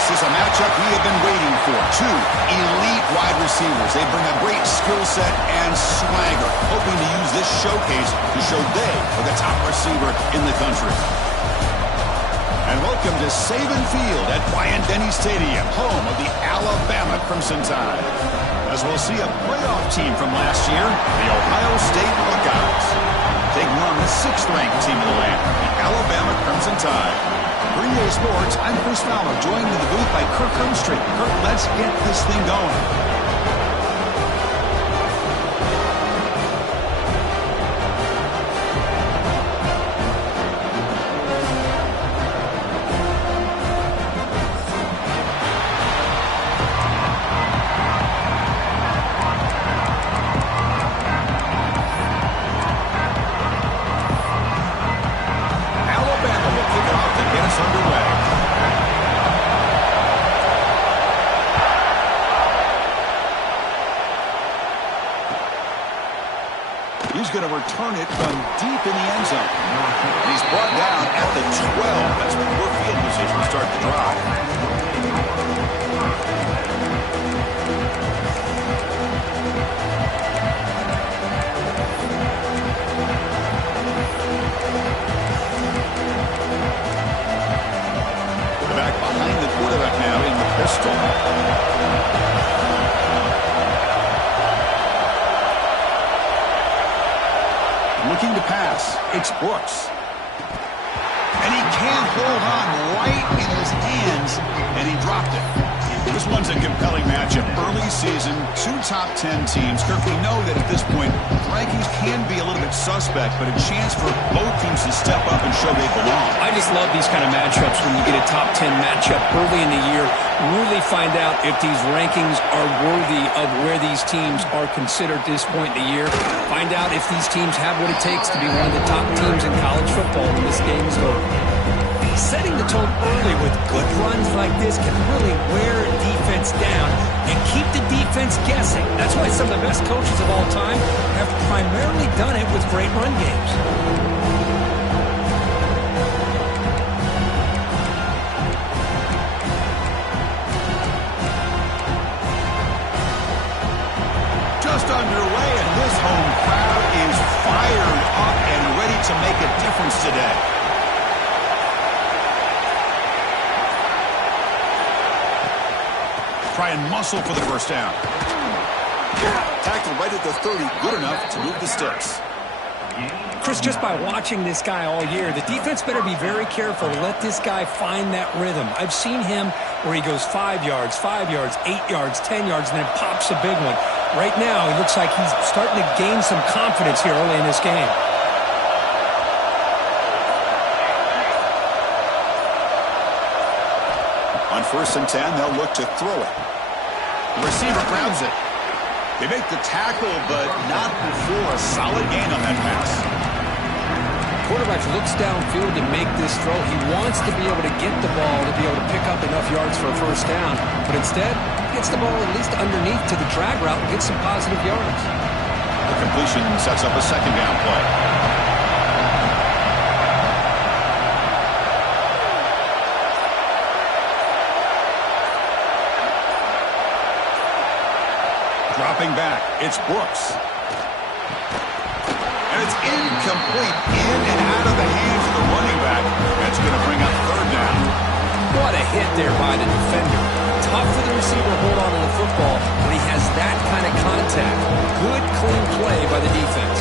This is a matchup we have been waiting for. Two elite wide receivers. They bring a great skill set and swagger, hoping to use this showcase to show they are the top receiver in the country. And welcome to Saban Field at Bryant-Denny Stadium, home of the Alabama Crimson Tide. As we'll see a playoff team from last year, the Ohio State Buckeyes, taking on the 6th-ranked team in the land, the Alabama Crimson Tide. For EA Sports, I'm Chris Fowler, joined in the booth by Kirk Herbstreit. Kirk, let's get this thing going. He's going to return it from deep in the end zone. And he's brought down at the 12. That's poor field position to start the drive. The back behind the quarterback now in the pistol. Looking to pass. It's Brooks. And he can't hold on right in his hands, and he dropped it. This one's a compelling matchup. Early season, 2 top 10 teams. Kirk, we know that at this point, rankings can be a little bit suspect, but a chance for both teams to step up and show they belong. I just love these kind of matchups when you get a top 10 matchup early in the year. Really find out if these rankings are worthy of where these teams are considered at this point in the year. Find out if these teams have what it takes to be one of the top teams in college football when this game is over. Setting the tone early with good runs like this can really wear a defense down and keep the defense guessing. That's why some of the best coaches of all time have primarily done it with great run games. Underway, and this home crowd is fired up and ready to make a difference today. Try and muscle for the first down. Tackle right at the 30, good enough to move the sticks. Chris, just by watching this guy all year, the defense better be very careful to let this guy find that rhythm. I've seen him where he goes 5 yards, 8 yards, 10 yards, and then pops a big one. Right now, it looks like he's starting to gain some confidence here early in this game. On 1st and 10, they'll look to throw it. The receiver grabs it. They make the tackle, but not before a solid gain on that pass. Quarterback looks downfield to make this throw. He wants to be able to get the ball to be able to pick up enough yards for a first down, but instead, gets the ball at least underneath to the drag route and gets some positive yards. The completion sets up a 2nd down play. Dropping back, it's Brooks. And it's incomplete, in and out of the hands of the running back. That's going to bring up 3rd down. What a hit there by the defender. Tough for the receiver to hold on to the football when he has that kind of contact. Good, clean play by the defense.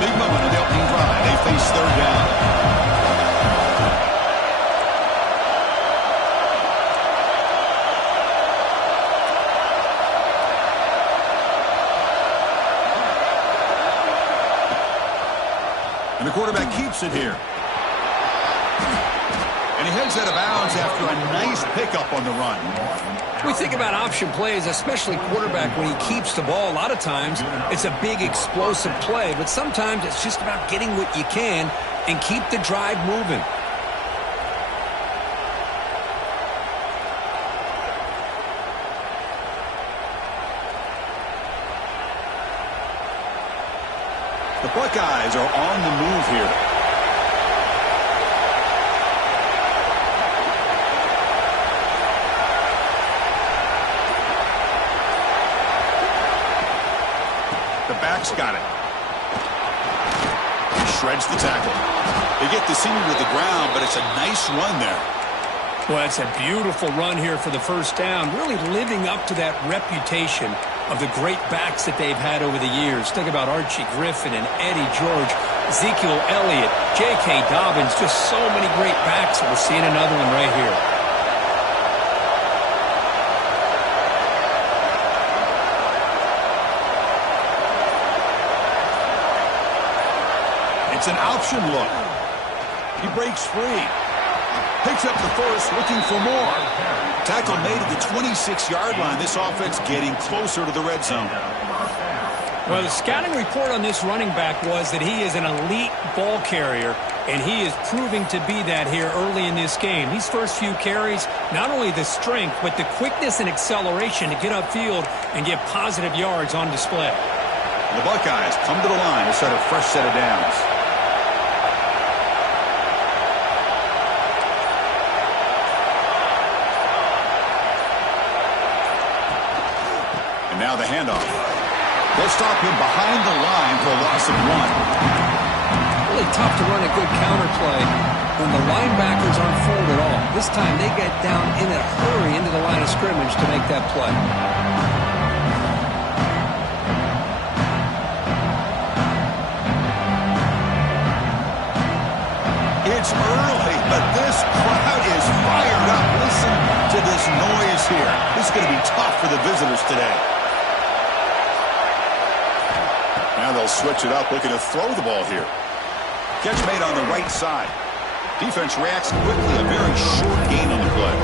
Big moment on the opening drive. They face 3rd down. And the quarterback keeps it here. And he heads out of bounds after a nice pickup on the run. We think about option plays, especially quarterback, when he keeps the ball. A lot of times, it's a big explosive play, but sometimes it's just about getting what you can and keep the drive moving. The Buckeyes are on the move here. The back's got it. He shreds the tackle. They get the senior to the ground, but it's a nice run there. Well, it's a beautiful run here for the first down, really living up to that reputation of the great backs that they've had over the years. Think about Archie Griffin and Eddie George, Ezekiel Elliott, J.K. Dobbins, just so many great backs. We're seeing another one right here. It's an option look. He breaks free. Picks up the first, looking for more. Tackle made at the 26-yard line. This offense getting closer to the red zone. Well, the scouting report on this running back was that he is an elite ball carrier, and he is proving to be that here early in this game. These first few carries, not only the strength, but the quickness and acceleration to get upfield and get positive yards on display. The Buckeyes come to the line to start a fresh set of downs. Now the handoff. They'll stop him behind the line for a loss of 1. Really tough to run a good counter play when the linebackers aren't forward at all. This time they get down in a hurry into the line of scrimmage to make that play. It's early, but this crowd is fired up. Listen to this noise here. This is going to be tough for the visitors today. Now they'll switch it up, looking to throw the ball here. Catch made on the right side. Defense reacts quickly, a very short gain on the play.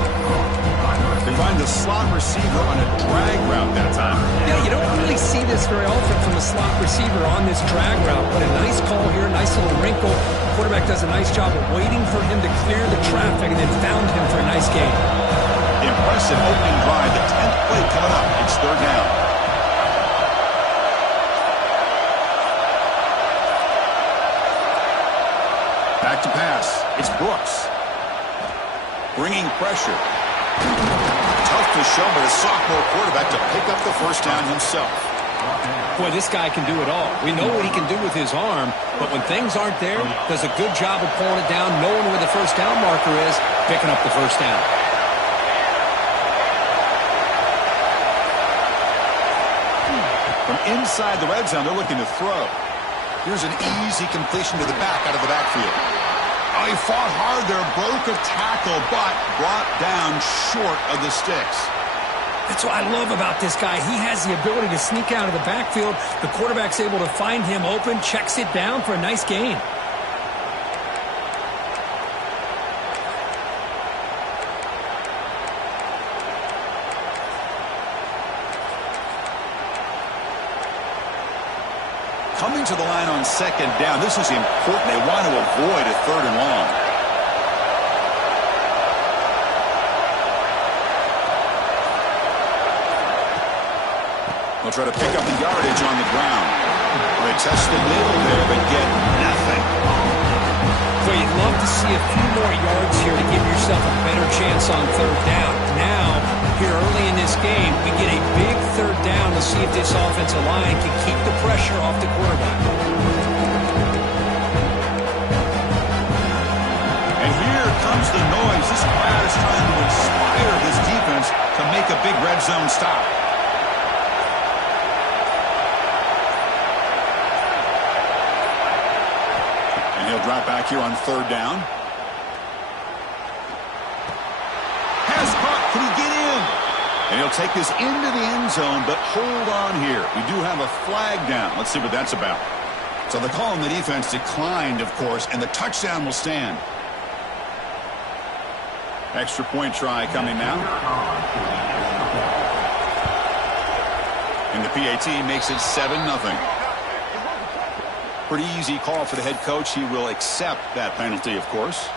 They find the slot receiver on a drag route that time. Yeah, you don't really see this very often from a slot receiver on this drag route, but a nice call here, nice little wrinkle. The quarterback does a nice job of waiting for him to clear the traffic and then found him for a nice gain. Impressive opening drive. The 10th play coming up. It's third down. Back to pass. It's Brooks. Bringing pressure. Tough to show, but a sophomore quarterback to pick up the first down himself. Boy, this guy can do it all. We know what he can do with his arm, but when things aren't there, does a good job of pulling it down, knowing where the first down marker is, picking up the first down. From inside the red zone, they're looking to throw. Here's an easy completion to the back out of the backfield. Oh, he fought hard there, broke a tackle, but brought down short of the sticks. That's what I love about this guy. He has the ability to sneak out of the backfield. The quarterback's able to find him open, checks it down for a nice gain. Coming to the line on second down. This is important. They want to avoid a third and long. They'll try to pick up the yardage on the ground. They test the middle there, but get nothing. Well, you'd love to see a few more yards here to give yourself a better chance on third down. Now, here early in this game, we get a big third down to see if this offensive line can keep the pressure off the quarterback. And here comes the noise. This crowd is trying to inspire this defense to make a big red zone stop. And he'll drop back here on third down. Pass caught. Can he get in? And he'll take this into the end zone, but hold on here. We do have a flag down. Let's see what that's about. So the call on the defense declined, of course, and the touchdown will stand. Extra point try coming now. And the PAT makes it 7-0. Pretty easy call for the head coach. He will accept that penalty, of course.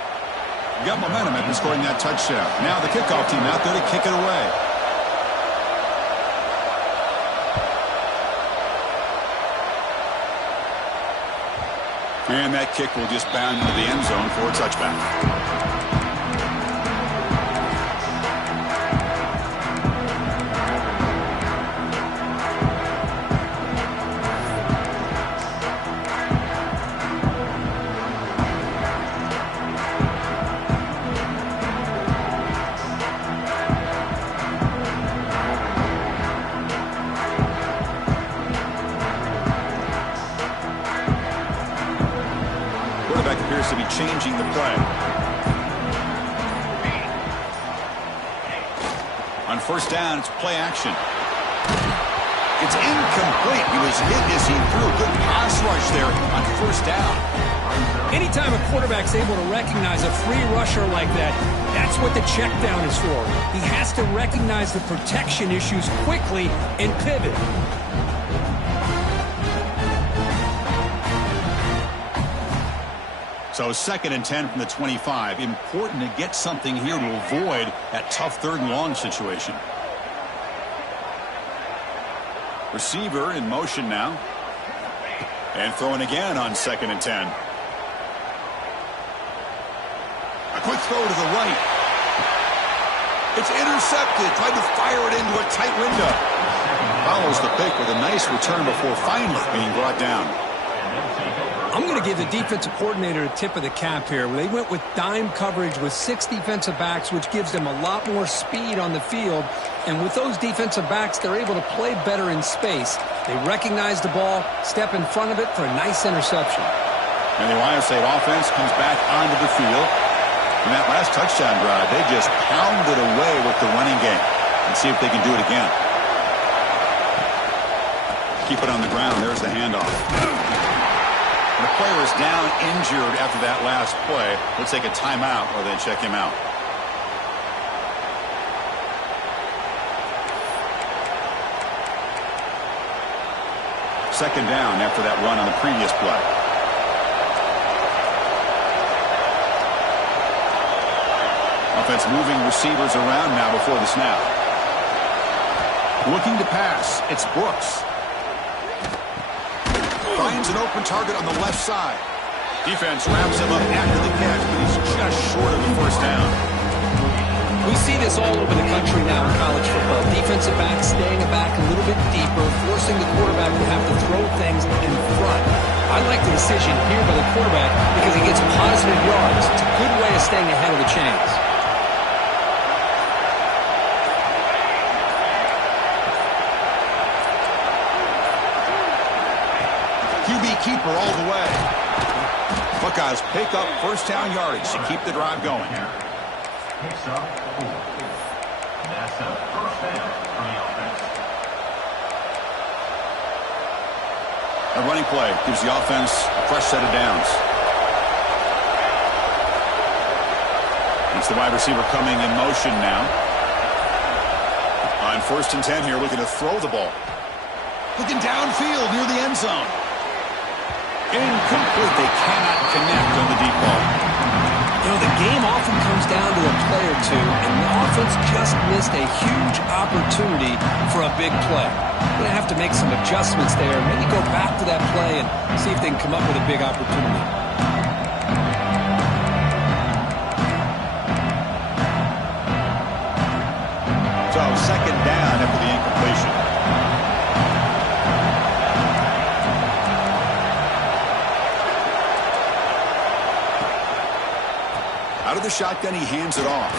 Got momentum after scoring that touchdown. Now the kickoff team out there to kick it away. And that kick will just bound into the end zone for a touchback. Appears to be changing the play. On first down, it's play action. It's incomplete. He was hit as he threw a good pass rush there on first down. Anytime a quarterback's able to recognize a free rusher like that, that's what the check down is for. He has to recognize the protection issues quickly and pivot. So 2nd and 10 from the 25. Important to get something here to avoid that tough 3rd and long situation. Receiver in motion now. And throwing again on 2nd and 10. A quick throw to the right. It's intercepted. Tried to fire it into a tight window. Follows the pick with a nice return before finally being brought down. I'm going to give the defensive coordinator a tip of the cap here. They went with dime coverage with 6 defensive backs, which gives them a lot more speed on the field. And with those defensive backs, they're able to play better in space. They recognize the ball, step in front of it for a nice interception. And the Ohio State offense comes back onto the field. In that last touchdown drive, they just pounded away with the running game. Let's see if they can do it again. Keep it on the ground. There's the handoff. The player is down injured after that last play. Let's take a timeout or then check him out. Second down after that run on the previous play. Offense moving receivers around now before the snap. Looking to pass. It's Brooks. Finds an open target on the left side. Defense wraps him up after the catch, but he's just short of the first down. We see this all over the country now in college football. Defensive backs staying back a little bit deeper, forcing the quarterback to have to throw things in front. I like the decision here by the quarterback because he gets positive yards. It's a good way of staying ahead of the chains. Keeper all the way. Buckeyes pick up first down yardage to keep the drive going. Picks up 4. That's a first down for the offense. A running play gives the offense a fresh set of downs. It's the wide receiver coming in motion now. On first and 10 here, looking to throw the ball. Looking downfield near the end zone. Incomplete. They cannot connect on the deep ball. You know, the game often comes down to a play or two, and the offense just missed a huge opportunity for a big play. They're going to have to make some adjustments there, maybe go back to that play and see if they can come up with a big opportunity. So, second down after the incompletion. Out of the shotgun, he hands it off.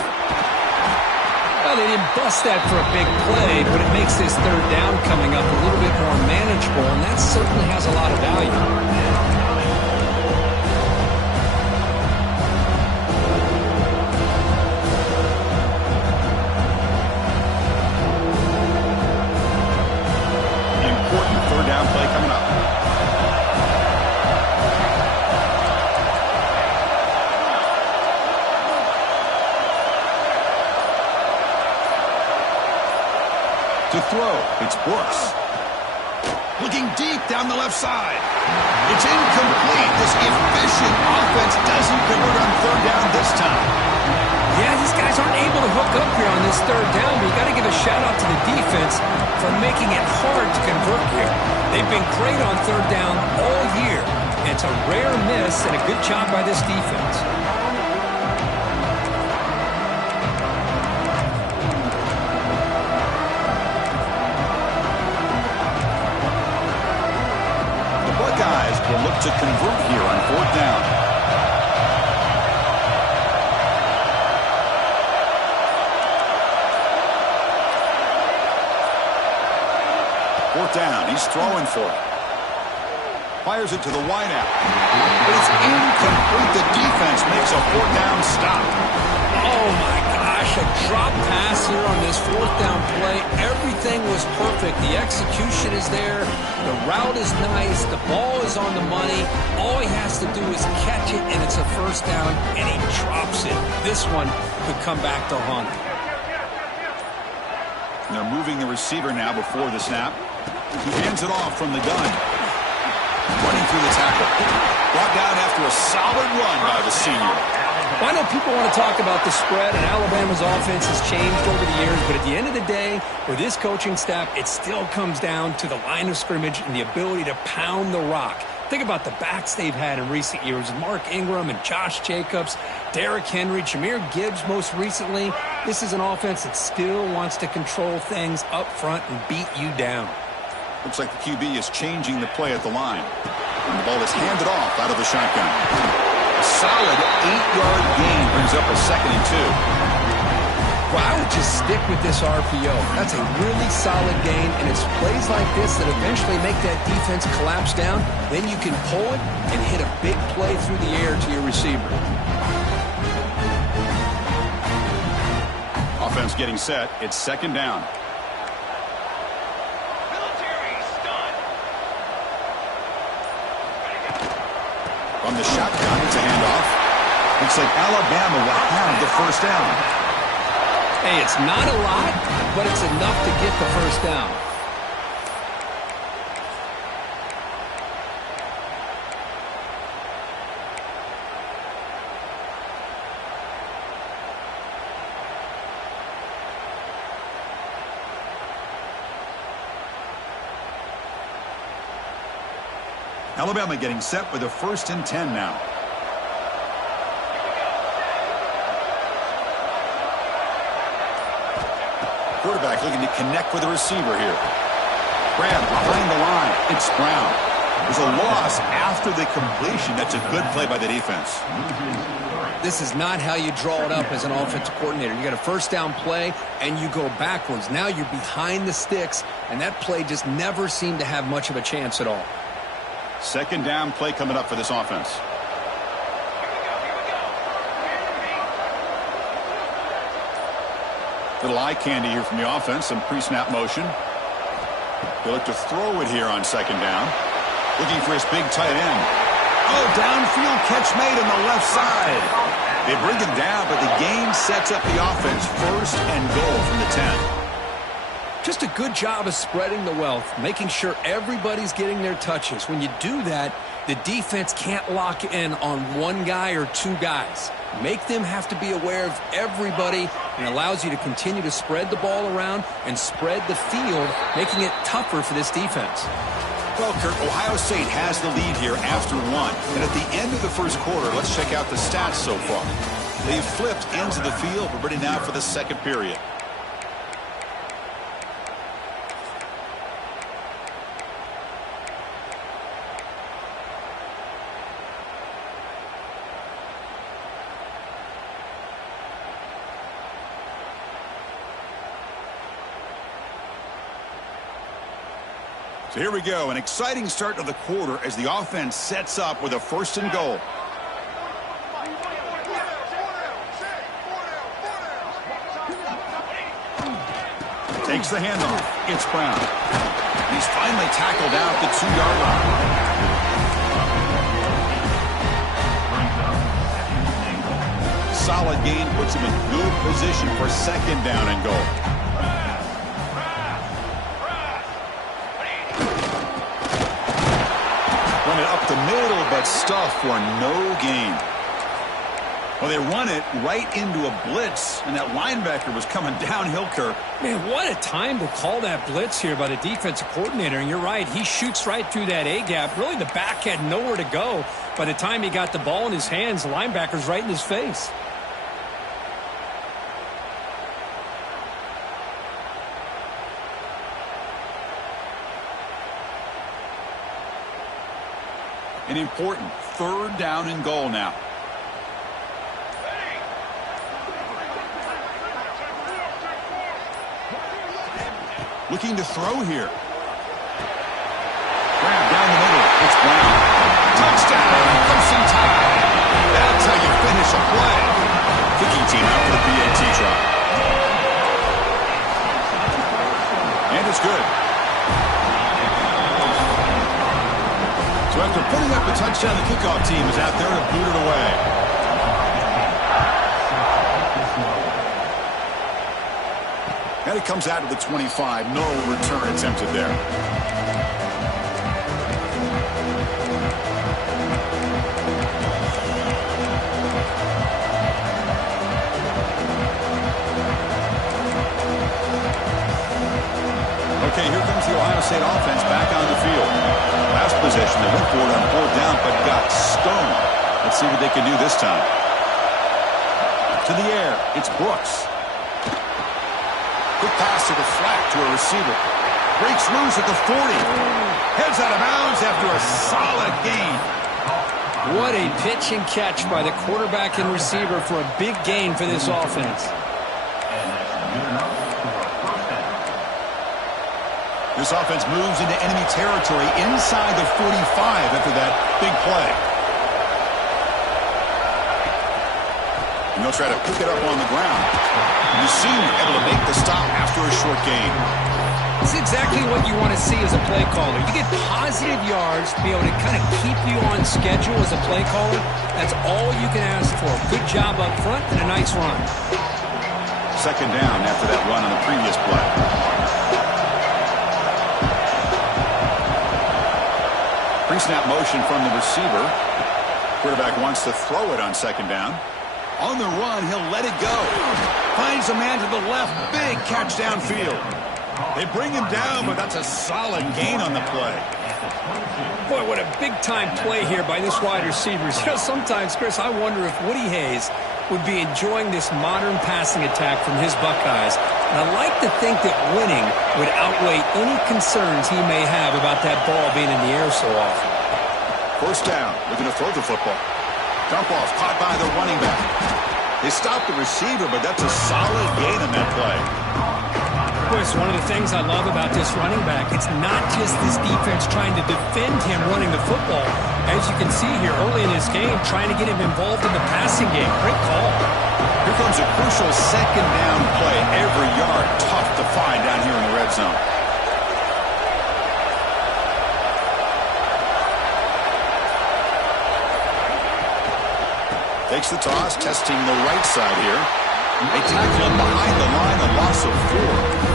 Well, they didn't bust that for a big play, but it makes this third down coming up a little bit more manageable, and that certainly has a lot of value. Important third down play coming up. To throw, it's Brooks. Looking deep down the left side. It's incomplete. This efficient offense doesn't convert on third down this time. Yeah, these guys aren't able to hook up here on this third down, but you got to give a shout-out to the defense for making it hard to convert here. They've been great on third down all year. And it's a rare miss and a good job by this defense. The Buckeyes will look to convert here on 4th down. Fourth down, he's throwing for it. Fires it to the wideout. But it's incomplete. The defense makes a 4th down stop. Oh my gosh, a drop pass here on this 4th down play. Everything was perfect. The execution is there. The route is nice. The ball is on the money. All he has to do is catch it, and it's a 1st down, and he drops it. This one could come back to haunt. And they're moving the receiver now before the snap. He hands it off from the gun. Running through the tackle. Brought down after a solid run by the senior. Well, I know people want to talk about the spread, and Alabama's offense has changed over the years, but at the end of the day, for this coaching staff, it still comes down to the line of scrimmage and the ability to pound the rock. Think about the backs they've had in recent years. Mark Ingram and Josh Jacobs, Derrick Henry, Jahmyr Gibbs most recently. This is an offense that still wants to control things up front and beat you down. Looks like the QB is changing the play at the line. And the ball is handed off out of the shotgun. A solid 8-yard gain brings up a 2nd and 2. Well, I would just stick with this RPO. That's a really solid gain, and it's plays like this that eventually make that defense collapse down. Then you can pull it and hit a big play through the air to your receiver. Offense getting set. It's 2nd down. From the shotgun, it's a handoff. Looks like Alabama will have the 1st down. Hey, it's not a lot, but it's enough to get the 1st down. Alabama getting set with a 1st and 10 now. Quarterback looking to connect with the receiver here. Grab behind the line. It's Brown. There's a loss after the completion. That's a good play by the defense. This is not how you draw it up as an offensive coordinator. You got a 1st down play, and you go backwards. Now you're behind the sticks, and that play just never seemed to have much of a chance at all. 2nd down play coming up for this offense. Little eye candy here from the offense. Some pre-snap motion. They look to throw it here on 2nd down. Looking for his big tight end. Oh, downfield catch made on the left side. They bring him down, but the game sets up the offense 1st and goal from the 10. Just a good job of spreading the wealth, making sure everybody's getting their touches. When you do that, the defense can't lock in on one guy or two guys. Make them have to be aware of everybody, and allows you to continue to spread the ball around and spread the field, making it tougher for this defense. Well, Kurt, Ohio State has the lead here after 1. And at the end of the 1st quarter, let's check out the stats so far. They've flipped into the field. We're ready now for the 2nd period. So here we go, an exciting start of the quarter as the offense sets up with a 1st and goal. Takes the handoff. It's Brown. He's finally tackled out the 2-yard line. Solid gain puts him in good position for 2nd down and goal. Run it up the middle, but stuff for no gain. Well, they run it right into a blitz, and that linebacker was coming downhill, Kirk. Man, what a time to call that blitz here by the defensive coordinator. And you're right, he shoots right through that A-gap. Really, the back had nowhere to go. By the time he got the ball in his hands, the linebacker's right in his face. An important 3rd down and goal now. Looking to throw here. Grab down the middle. It's Brown. Touchdown. Crimson Tide. That's how you finish a play. Kicking team out for the PAT try. And it's good. So after putting up the touchdown, the kickoff team is out there to boot it away. And it comes out to the 25. No return attempted there. Okay, here comes the Ohio State offense back on the field. Last possession, they went for it on 4th down, but got stoned. Let's see what they can do this time. To the air, it's Brooks. Quick pass to the flat to a receiver. Breaks loose at the 40. Heads out of bounds after a solid gain. What a pitch and catch by the quarterback and receiver for a big gain for this offense. This offense moves into enemy territory inside the 45 after that big play. And they'll try to pick it up on the ground. And the senior able to make the stop after a short gain. It's exactly what you want to see as a play caller. You get positive yards to be able to kind of keep you on schedule as a play caller. That's all you can ask for. Good job up front and a nice run. 2nd down after that run on the previous play. Pre-snap motion from the receiver. Quarterback wants to throw it on 2nd down. On the run, he'll let it go. Finds a man to the left. Big catch downfield. They bring him down, but that's a solid gain on the play. Boy, what a big-time play here by this wide receiver. You know, sometimes, Chris, I wonder if Woody Hayes would be enjoying this modern passing attack from his Buckeyes. And I like to think that winning would outweigh any concerns he may have about that ball being in the air so often. 1st down, looking to throw the football. Dump off, caught by the running back. They stopped the receiver, but that's a solid gain on that play. Chris, one of the things I love about this running back, it's not just this defense trying to defend him running the football. As you can see here early in this game, trying to get him involved in the passing game. Great call. Here comes a crucial 2nd down play. Every yard tough to find down here in the red zone. Takes the toss, testing the right side here. They tackle him behind the line, a loss of 4.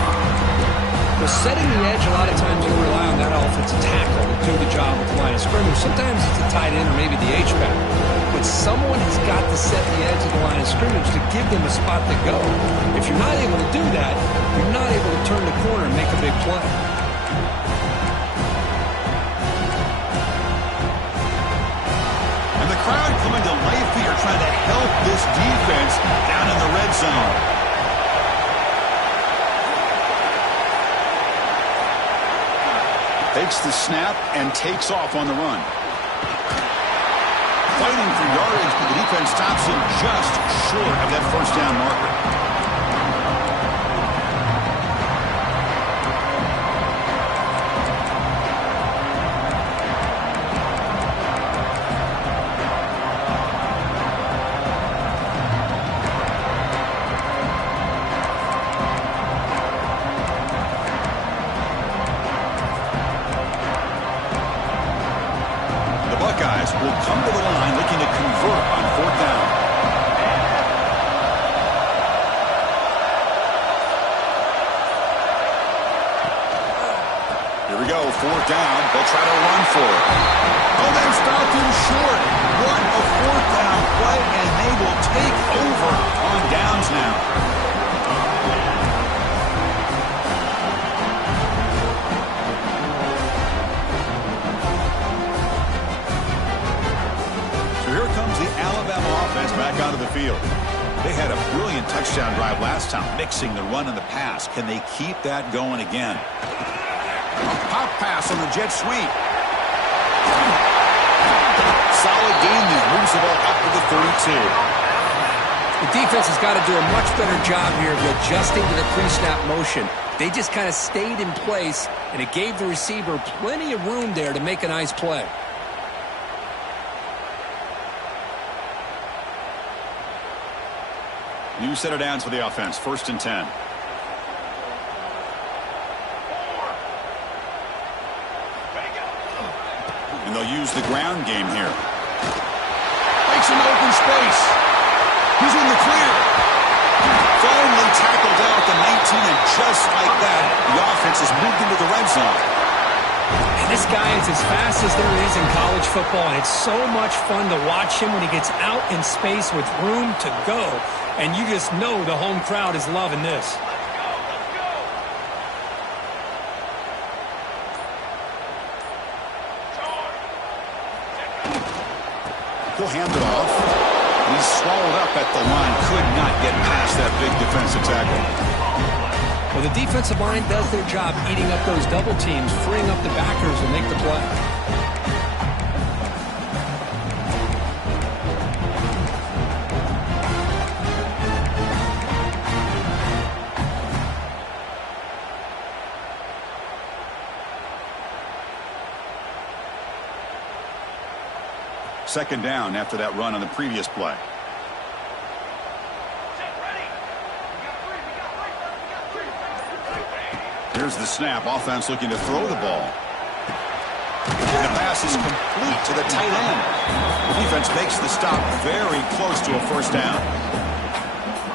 Well, setting the edge, a lot of times you rely on that offensive tackle to do the job at the line of scrimmage. Sometimes it's a tight end or maybe the H-back. But someone has got to set the edge of the line of scrimmage to give them a spot to go. If you're not able to do that, you're not able to turn the corner and make a big play. And the crowd coming to life here, trying to help this defense down in the red zone. Takes the snap and takes off on the run. Fighting for yardage, but the defense stops him just short of that 1st down marker. Will come to the line looking to convert on 4th down. Here we go, 4th down. They'll try to run for it. Oh, they stopped him short. What a 4th down play, and they will take over on downs now. So here comes the Alabama offense back onto the field. They had a brilliant touchdown drive last time, mixing the run and the pass. Can they keep that going again? A pop pass on the jet sweep. Solid gain there. Moves the ball up to the 32. The defense has got to do a much better job here of adjusting to the pre-snap motion. They just kind of stayed in place, and it gave the receiver plenty of room there to make a nice play. New set of downs for the offense. 1st and 10. And they'll use the ground game here. Makes an open space. He's in the clear. Finally tackled out at the 19, and just like that, the offense has moved into the red zone. And this guy is as fast as there is in college football, and it's so much fun to watch him when he gets out in space with room to go. And you just know the home crowd is loving this. He'll hand it off. And he's swallowed up at the line. Could not get past that big defensive tackle. Well, the defensive line does their job eating up those double teams, freeing up the backers to make the play. Second down after that run on the previous play. Here's the snap. Offense looking to throw the ball. And the pass is complete to the tight end. The defense makes the stop very close to a 1st down.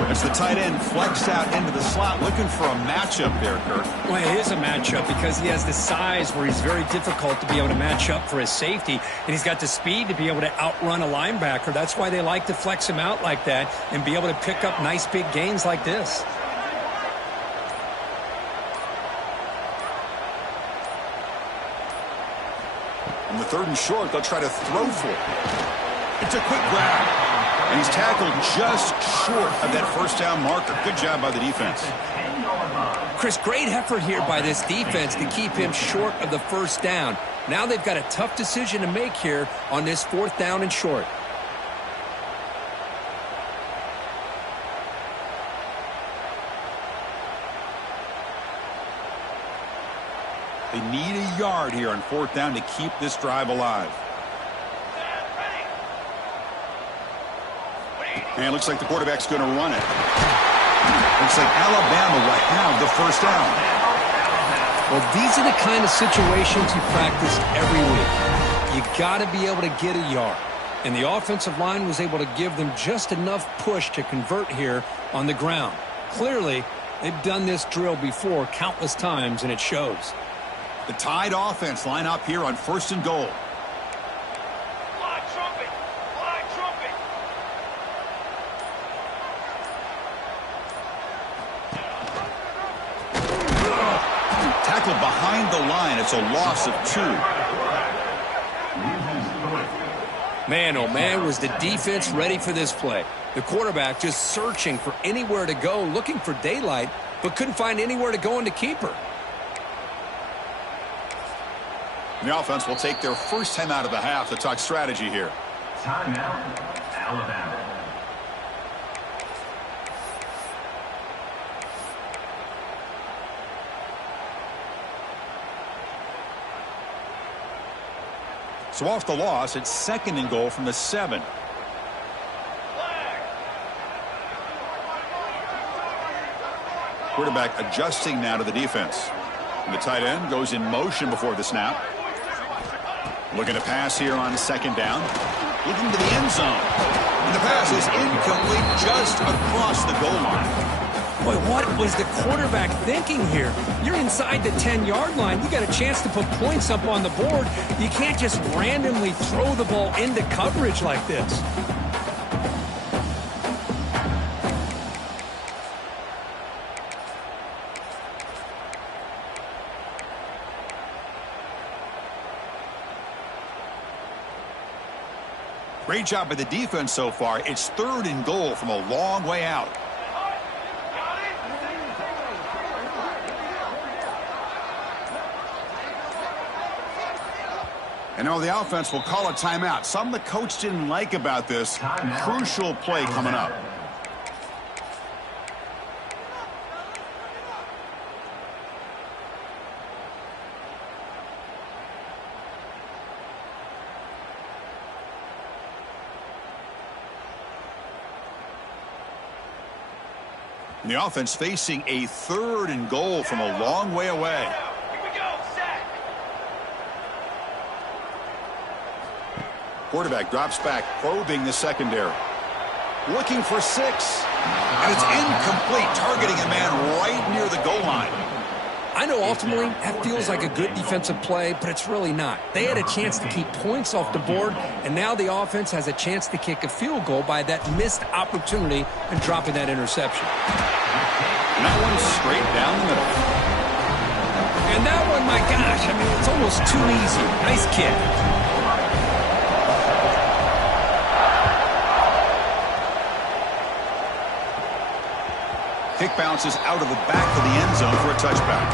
As the tight end flexed out into the slot, looking for a matchup there, Kirk. Well, it is a matchup because he has the size where he's very difficult to be able to match up for his safety, and he's got the speed to be able to outrun a linebacker. That's why they like to flex him out like that and be able to pick up nice big gains like this. On the 3rd and short, they'll try to throw for it. It's a quick grab. And he's tackled just short of that 1st down marker. Good job by the defense. Chris, great effort here by this defense to keep him short of the 1st down. Now they've got a tough decision to make here on this 4th down and short. They need a yard here on 4th down to keep this drive alive. And it looks like the quarterback's going to run it. Looks like Alabama will have the 1st down. Well, these are the kind of situations you practice every week. You got to be able to get a yard. And the offensive line was able to give them just enough push to convert here on the ground. Clearly, they've done this drill before countless times, and it shows. The Tide offense line up here on 1st and goal. Tackled behind the line. It's a loss of 2. Man, oh man, was the defense ready for this play. The quarterback just searching for anywhere to go, looking for daylight, but couldn't find anywhere to go in the keeper. The offense will take their first time out of the half to talk strategy here. Timeout, Alabama. So off the loss, it's 2nd and goal from the 7. Quarterback adjusting now to the defense. And the tight end goes in motion before the snap. Looking to pass here on 2nd down. Looking to the end zone. And the pass is incomplete just across the goal line. Boy, what was the quarterback thinking here? You're inside the 10-yard line. You got a chance to put points up on the board. You can't just randomly throw the ball into coverage like this. Great job by the defense so far. It's 3rd and goal from a long way out. And now the offense will call a timeout. Something the coach didn't like about this. Crucial play coming up. And the offense facing a 3rd and goal from a long way away. Quarterback drops back, probing the secondary. Looking for 6. And it's incomplete, targeting a man right near the goal line. I know ultimately that feels like a good defensive play, but it's really not. They had a chance to keep points off the board, and now the offense has a chance to kick a field goal by that missed opportunity and dropping that interception. And that one's straight down the middle. And that one, my gosh, I mean, it's almost too easy. Nice kick. Kick bounces out of the back of the end zone for a touchback.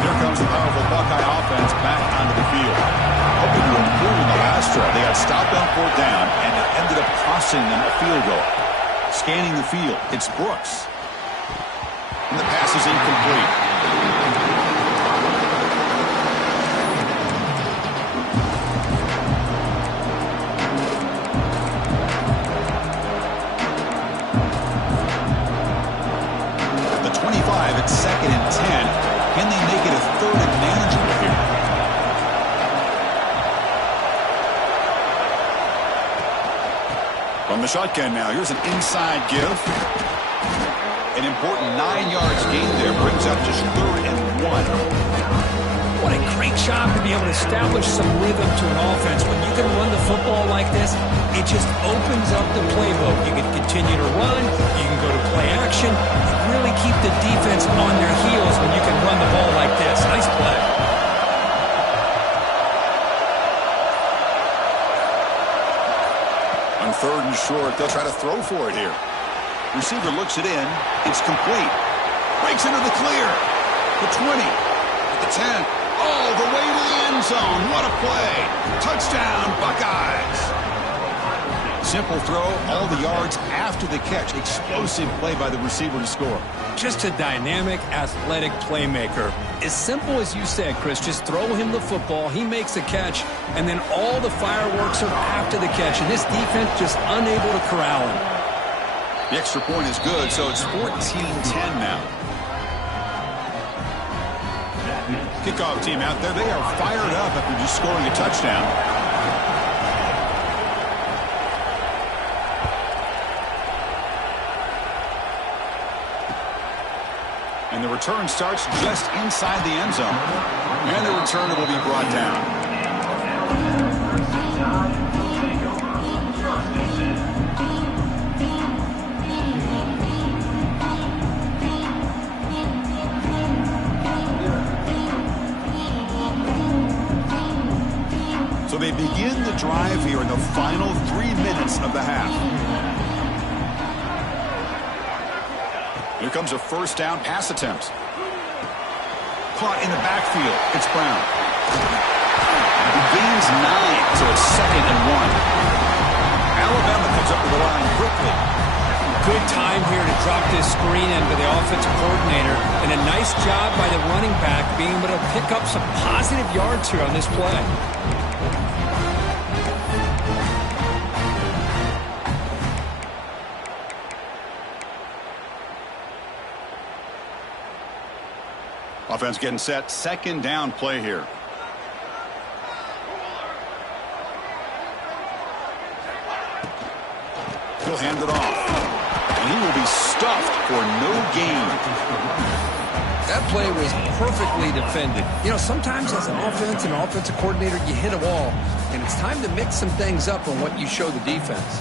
Here comes the powerful Buckeye offense back onto the field. Hoping to improve in the last drive. They got stopped on 4th down, and it ended up costing them a field goal. Scanning the field, it's Brooks. And the pass is incomplete. At the 25, it's 2nd and 10. Can they make it a 3rd and manageable here? From the shotgun now, here's an inside give. An important 9 yards gain there brings up just 3rd and 1. What a great job to be able to establish some rhythm to an offense. When you can run the football like this, it just opens up the playbook. You can continue to run, you can go to play action, you really keep the defense on their heels when you can run the ball like this. Nice play. On 3rd and short, they'll try to throw for it here. Receiver looks it in. It's complete. Breaks into the clear. The 20. The 10. All the way to the end zone. What a play. Touchdown, Buckeyes. Simple throw. All the yards after the catch. Explosive play by the receiver to score. Just a dynamic, athletic playmaker. As simple as you said, Chris, just throw him the football, he makes a catch, and then all the fireworks are after the catch, and this defense just unable to corral him. The extra point is good, so it's 14-10 now. Kickoff team out there, they are fired up after just scoring a touchdown. And the return starts just inside the end zone. And the returner will be brought down. So they begin the drive here in the final 3 minutes of the half. Here comes a first down pass attempt. Caught in the backfield. It's Brown. He gains 9, so it's 2nd and 1. Alabama comes up to the line quickly. Good time here to drop this screen into the offensive coordinator. And a nice job by the running back being able to pick up some positive yards here on this play. Offense getting set. 2nd down play here. He'll hand it off. And he will be stuffed for no gain. That play was perfectly defended. You know, sometimes as an offense and offensive coordinator, you hit a wall, and it's time to mix some things up on what you show the defense.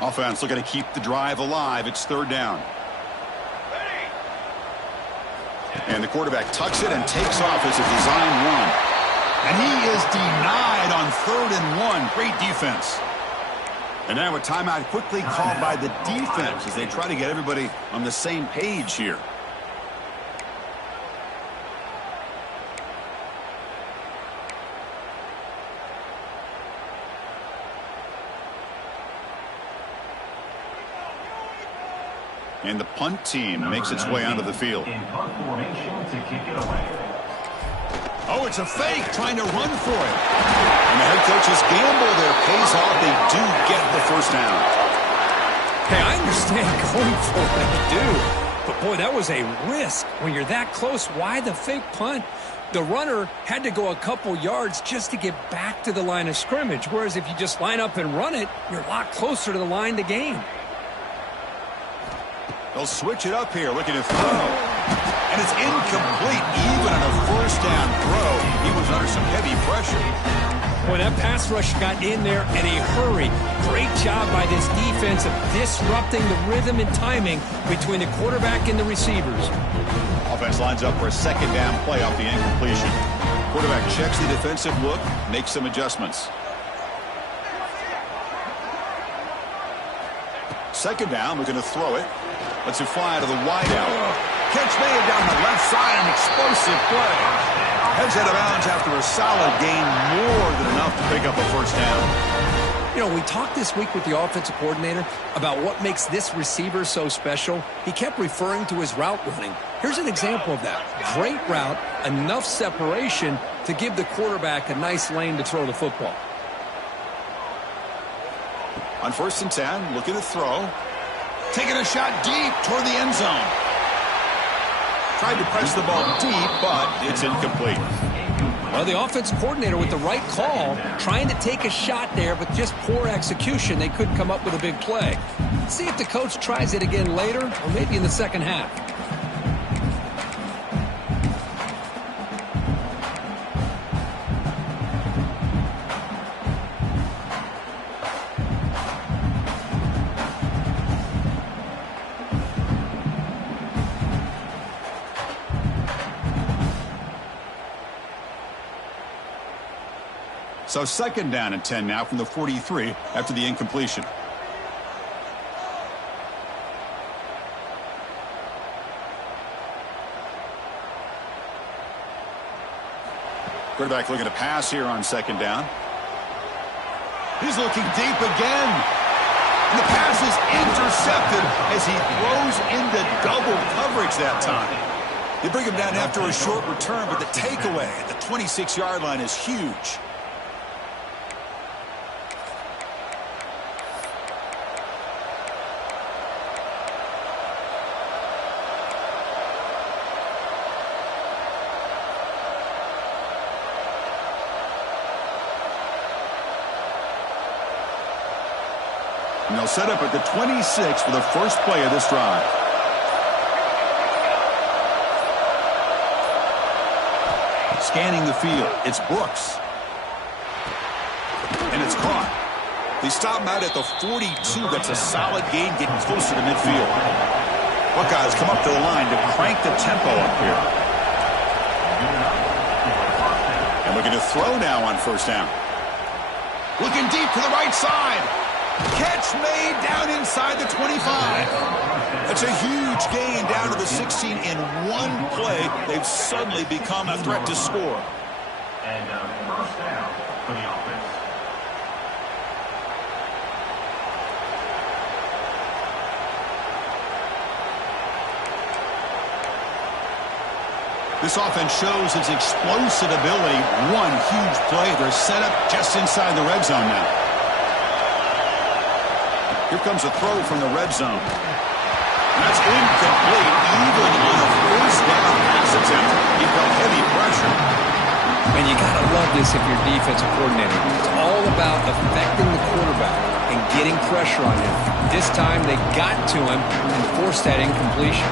Offense looking to keep the drive alive. It's third down. And the quarterback tucks it and takes off as a design run. And he is denied on 3rd and 1. Great defense. And now a timeout quickly called by the defense as they try to get everybody on the same page here. And the punt team makes its way onto the field. In punt formation to kick it away. Oh, it's a fake, trying to run for it. And the head coach's gamble there pays off. They do get the first down. Hey, I understand going for it, I do. But, boy, that was a risk. When you're that close, why the fake punt? The runner had to go a couple yards just to get back to the line of scrimmage, whereas if you just line up and run it, you're a lot closer to the line to gain. They'll switch it up here, looking to throw. And it's incomplete, even on a first down throw. He was under some heavy pressure. Boy, that pass rush got in there in a hurry. Great job by this defense of disrupting the rhythm and timing between the quarterback and the receivers. Offense lines up for a second down play off the incompletion. Quarterback checks the defensive look, makes some adjustments. Second down, we're going to throw it. Lets it fly to the wideout. Catch made down the left side, an explosive play. Heads out of bounds after a solid gain, more than enough to pick up a first down. You know, we talked this week with the offensive coordinator about what makes this receiver so special. He kept referring to his route running. Here's an example of that. Great route, enough separation to give the quarterback a nice lane to throw the football. On 1st and 10, looking to throw. Taking a shot deep toward the end zone. Tried to press the ball deep, but it's incomplete. Well, the offense coordinator with the right call, trying to take a shot there, but just poor execution. They couldn't come up with a big play. Let's see if the coach tries it again later, or maybe in the second half. So second down and 10 now from the 43 after the incompletion. Quarterback looking to pass here on second down. He's looking deep again. And the pass is intercepted as he throws into double coverage that time. They bring him down after a short return, but the takeaway at the 26-yard line is huge. And they'll set up at the 26 for the first play of this drive. Scanning the field, it's Brooks. And it's caught. They stop him out at the 42. That's a solid gain, getting closer to midfield. Buckeyes come up to the line to crank the tempo up here. And we're going to throw now on first down. Looking deep to the right side. Catch made down inside the 25. That's a huge gain down to the 16 in one play. They've suddenly become a threat to score. And first down for the offense. This offense shows its explosive ability. One huge play. They're set up just inside the red zone now. Here comes a throw from the red zone. And that's incomplete, even on a first down pass attempt. He felt heavy pressure. And you got to love this if you're defensive coordinator. It's all about affecting the quarterback and getting pressure on him. This time they got to him and forced that incompletion.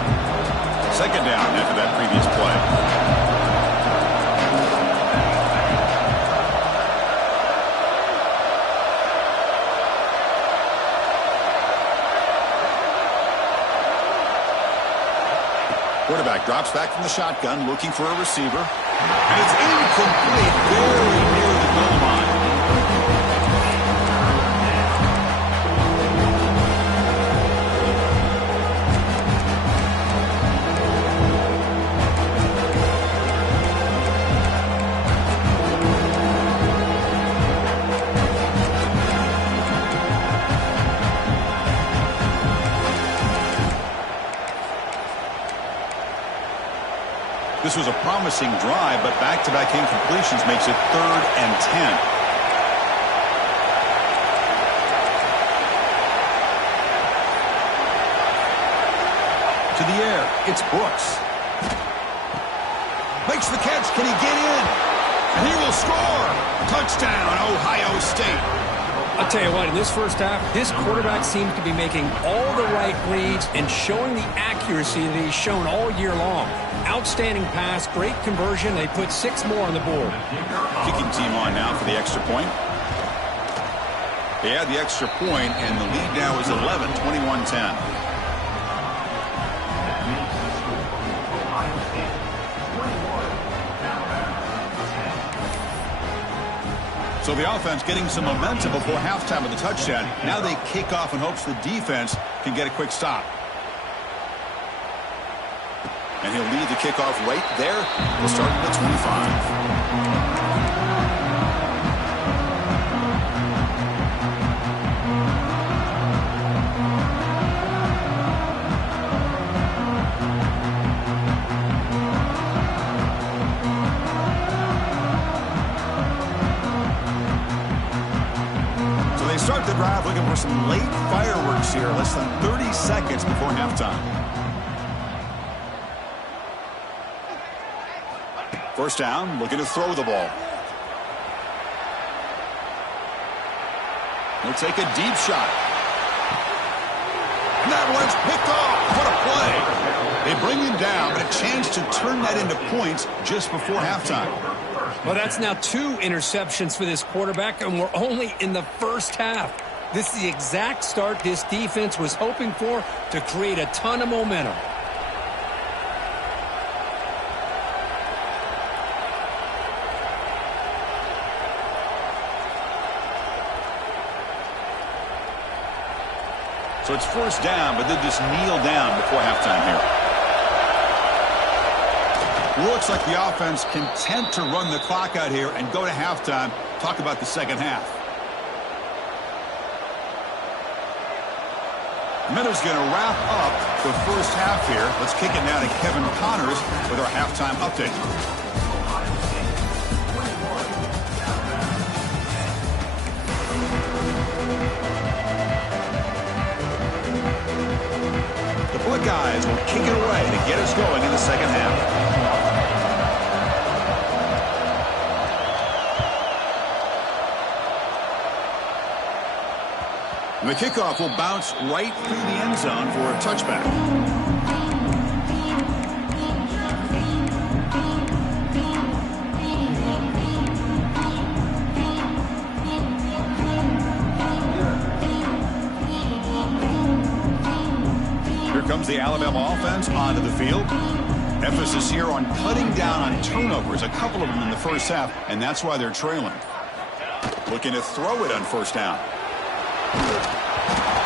Second down after that previous play. Quarterback drops back from the shotgun, looking for a receiver. And it's incomplete, very near the goal line. This was a promising drive, but back-to-back incompletions makes it 3rd and 10. To the air, it's Brooks. Makes the catch, can he get in? And he will score! Touchdown, Ohio State. I'll tell you what, in this first half, this quarterback seems to be making all the right reads and showing the accuracy that he's shown all year long. Outstanding pass, great conversion. They put 6 more on the board. Kicking team on now for the extra point. They had the extra point, and the lead now is 11, 21-10. So the offense getting some momentum before halftime of the touchdown. Now they kick off in hopes the defense can get a quick stop. And he'll lead the kickoff right there. We'll start at the 25. Start the drive looking for some late fireworks here, less than 30 seconds before halftime. First down, looking to throw the ball. He'll take a deep shot. And that one's picked off. What a play. They bring him down, but a chance to turn that into points just before halftime. Well, that's now 2 interceptions for this quarterback, and we're only in the first half. This is the exact start this defense was hoping for to create a ton of momentum. So it's first down, but they'll just kneel down before halftime here. Looks like the offense content to run the clock out here and go to halftime. Talk about the second half. Meadows going to wrap up the first half here. Let's kick it now to Kevin Connors with our halftime update. The Buckeyes will kick it away to get us going in the second half. The kickoff will bounce right through the end zone for a touchback. Here comes the Alabama offense onto the field. Emphasis here on cutting down on turnovers, a couple of them in the first half, and that's why they're trailing. Looking to throw it on first down.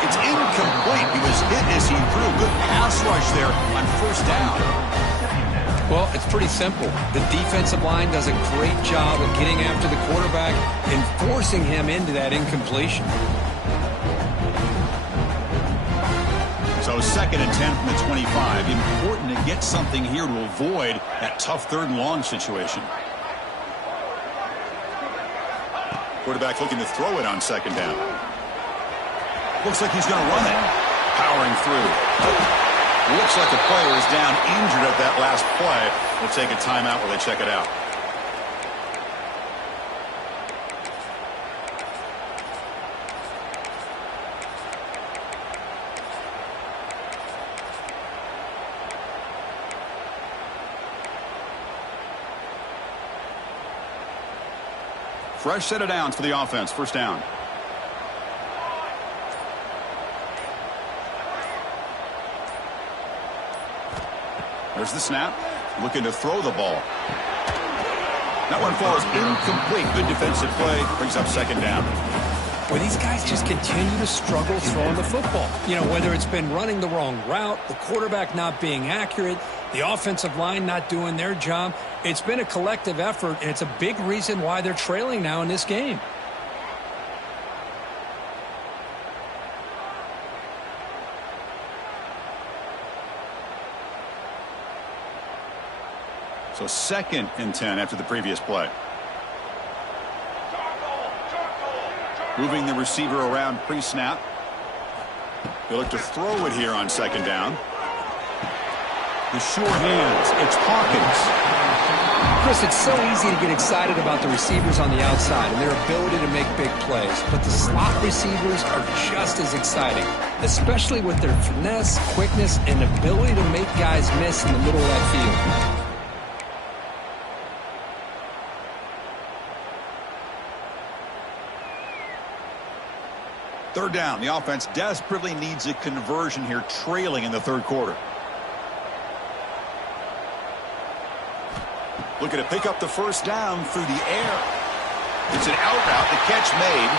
It's incomplete. He was hit as he threw. Good pass rush there on first down. Well, it's pretty simple. The defensive line does a great job of getting after the quarterback and forcing him into that incompletion. So 2nd and 10 from the 25. Important to get something here to avoid that tough 3rd and long situation. Quarterback looking to throw it on 2nd down. Looks like he's going to run it. Powering through. Looks like the player is down injured at that last play. We'll take a timeout while they check it out. Fresh set of downs for the offense. First down. There's the snap. Looking to throw the ball. That one falls incomplete. Good defensive play. Brings up second down. Well, these guys just continue to struggle throwing the football. You know, whether it's been running the wrong route, the quarterback not being accurate, the offensive line not doing their job. It's been a collective effort, and it's a big reason why they're trailing now in this game. So 2nd and 10 after the previous play. Moving the receiver around pre-snap. They look to throw it here on second down. The sure hands. It's Hawkins. Chris, it's so easy to get excited about the receivers on the outside and their ability to make big plays. But the slot receivers are just as exciting, especially with their finesse, quickness, and ability to make guys miss in the middle of that field. Third down. The offense desperately needs a conversion here, trailing in the third quarter. Looking to pick up the first down through the air. It's an out route. The catch made.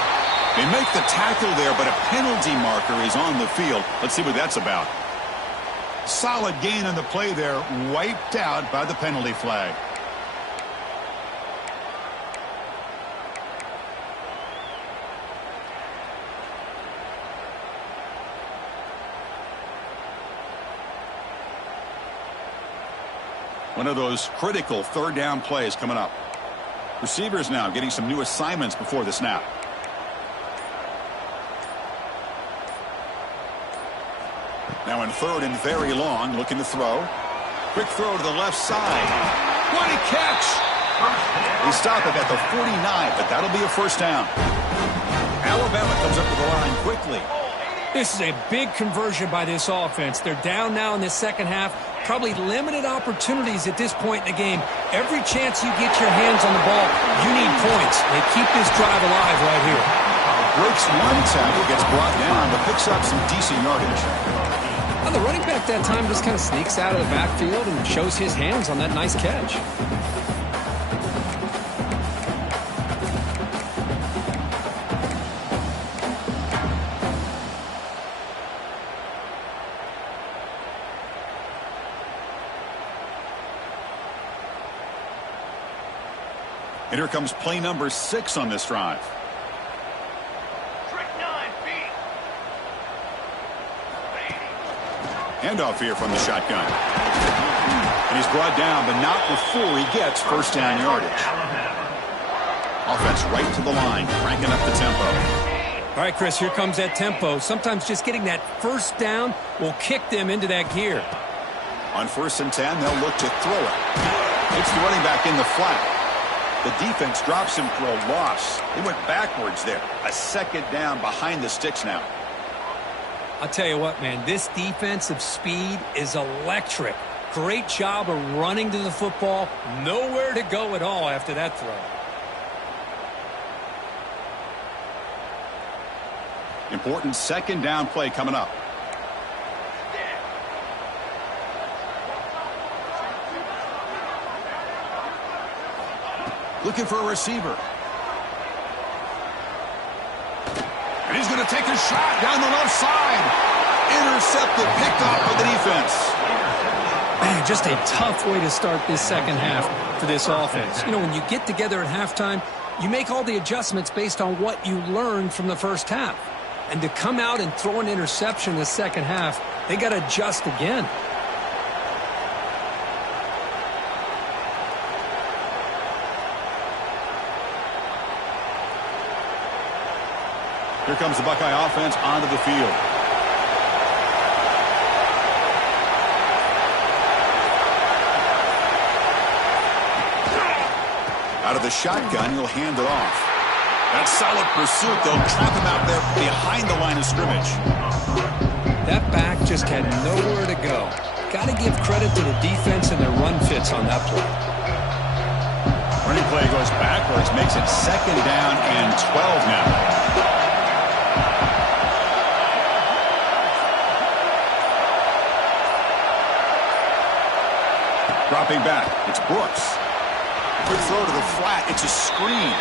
They make the tackle there, but a penalty marker is on the field. Let's see what that's about. Solid gain on the play there. Wiped out by the penalty flag. One of those critical third down plays coming up. Receivers now getting some new assignments before the snap. Now in third and very long, looking to throw. Quick throw to the left side. What a catch! They stop it at the 49, but that'll be a first down. Alabama comes up to the line quickly. This is a big conversion by this offense. They're down now in the second half. Probably limited opportunities at this point in the game. Every chance you get your hands on the ball, you need points. They keep this drive alive right here. Breaks one tackle, gets brought down, but picks up some decent yardage. Well, the running back that time just kind of sneaks out of the backfield and shows his hands on that nice catch. And here comes play number 6 on this drive. Handoff here from the shotgun. And he's brought down, but not before he gets first down yardage. Offense right to the line, cranking up the tempo. All right, Chris, here comes that tempo. Sometimes just getting that first down will kick them into that gear. On 1st and 10, they'll look to throw it. It's the running back in the flat. The defense drops him for a loss. They went backwards there. A second down behind the sticks now. I'll tell you what, man, this defensive speed is electric. Great job of running to the football. Nowhere to go at all after that throw. Important second down play coming up. Looking for a receiver. And he's going to take a shot down the left side. Intercepted, picked off by the defense. Man, just a tough way to start this second half for this offense. You know, when you get together at halftime, you make all the adjustments based on what you learned from the first half. And to come out and throw an interception in the second half, they got to adjust again. Here comes the Buckeye offense onto the field. Out of the shotgun, he'll hand it off. That solid pursuit, they'll trap him out there behind the line of scrimmage. That back just had nowhere to go. Got to give credit to the defense and their run fits on that play. Running play goes backwards, makes it 2nd down and 12 now. Dropping back, it's Brooks. Quick throw to the flat, it's a screen.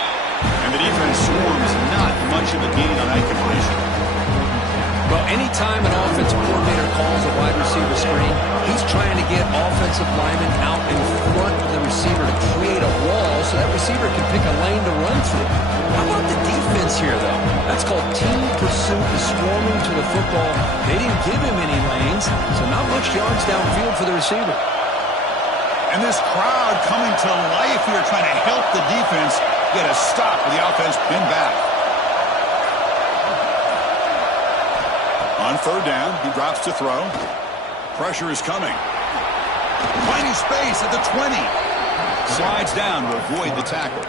And the defense swarms, not much of a gain on that completion. Well, anytime an offensive coordinator calls a wide receiver screen, he's trying to get offensive linemen out in front of the receiver to create a wall so that receiver can pick a lane to run through. How about the defense here, though? That's called team pursuit and swarming to the football. They didn't give him any lanes, so not much yards downfield for the receiver. And this crowd coming to life here, trying to help the defense get a stop with the offense pinned back. On 3rd down, he drops to throw. Pressure is coming. Finding space at the 20. Slides down to avoid the tackle.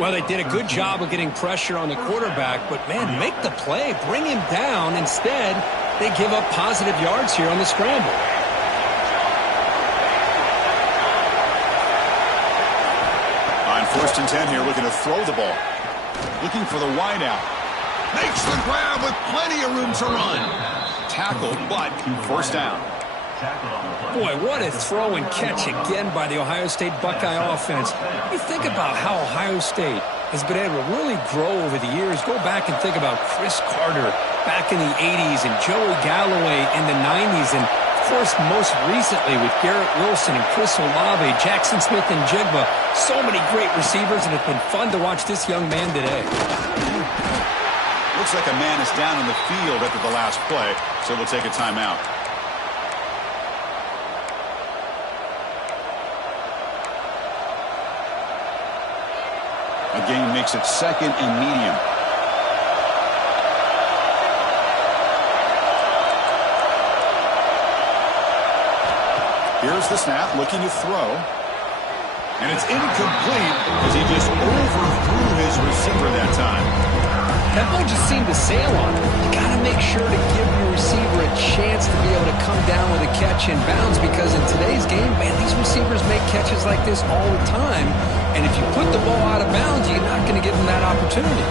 Well, they did a good job of getting pressure on the quarterback, but, man, make the play. Bring him down. Instead, they give up positive yards here on the scramble. On 1st and 10 here, looking to throw the ball. Looking for the wideout. Makes the grab with plenty of room to run. Tackled, but 1st down. Boy, what a throw and catch again by the Ohio State Buckeye offense. You think about how Ohio State has been able to really grow over the years. Go back and think about Chris Carter back in the 80s and Joey Galloway in the 90s. And, of course, most recently with Garrett Wilson and Chris Olave, Jackson Smith and Jigba. So many great receivers, and it's been fun to watch this young man today. Looks like a man is down on the field after the last play, so we'll take a timeout. A gain makes it 2nd and medium. Here's the snap, looking to throw. And it's incomplete as he just overthrew his receiver that time. That ball just seemed to sail on him. You got to make sure to give your receiver a chance to be able to come down with a catch in bounds, because in today's game, man, these receivers make catches like this all the time. And if you put the ball out of bounds, you're not going to give them that opportunity.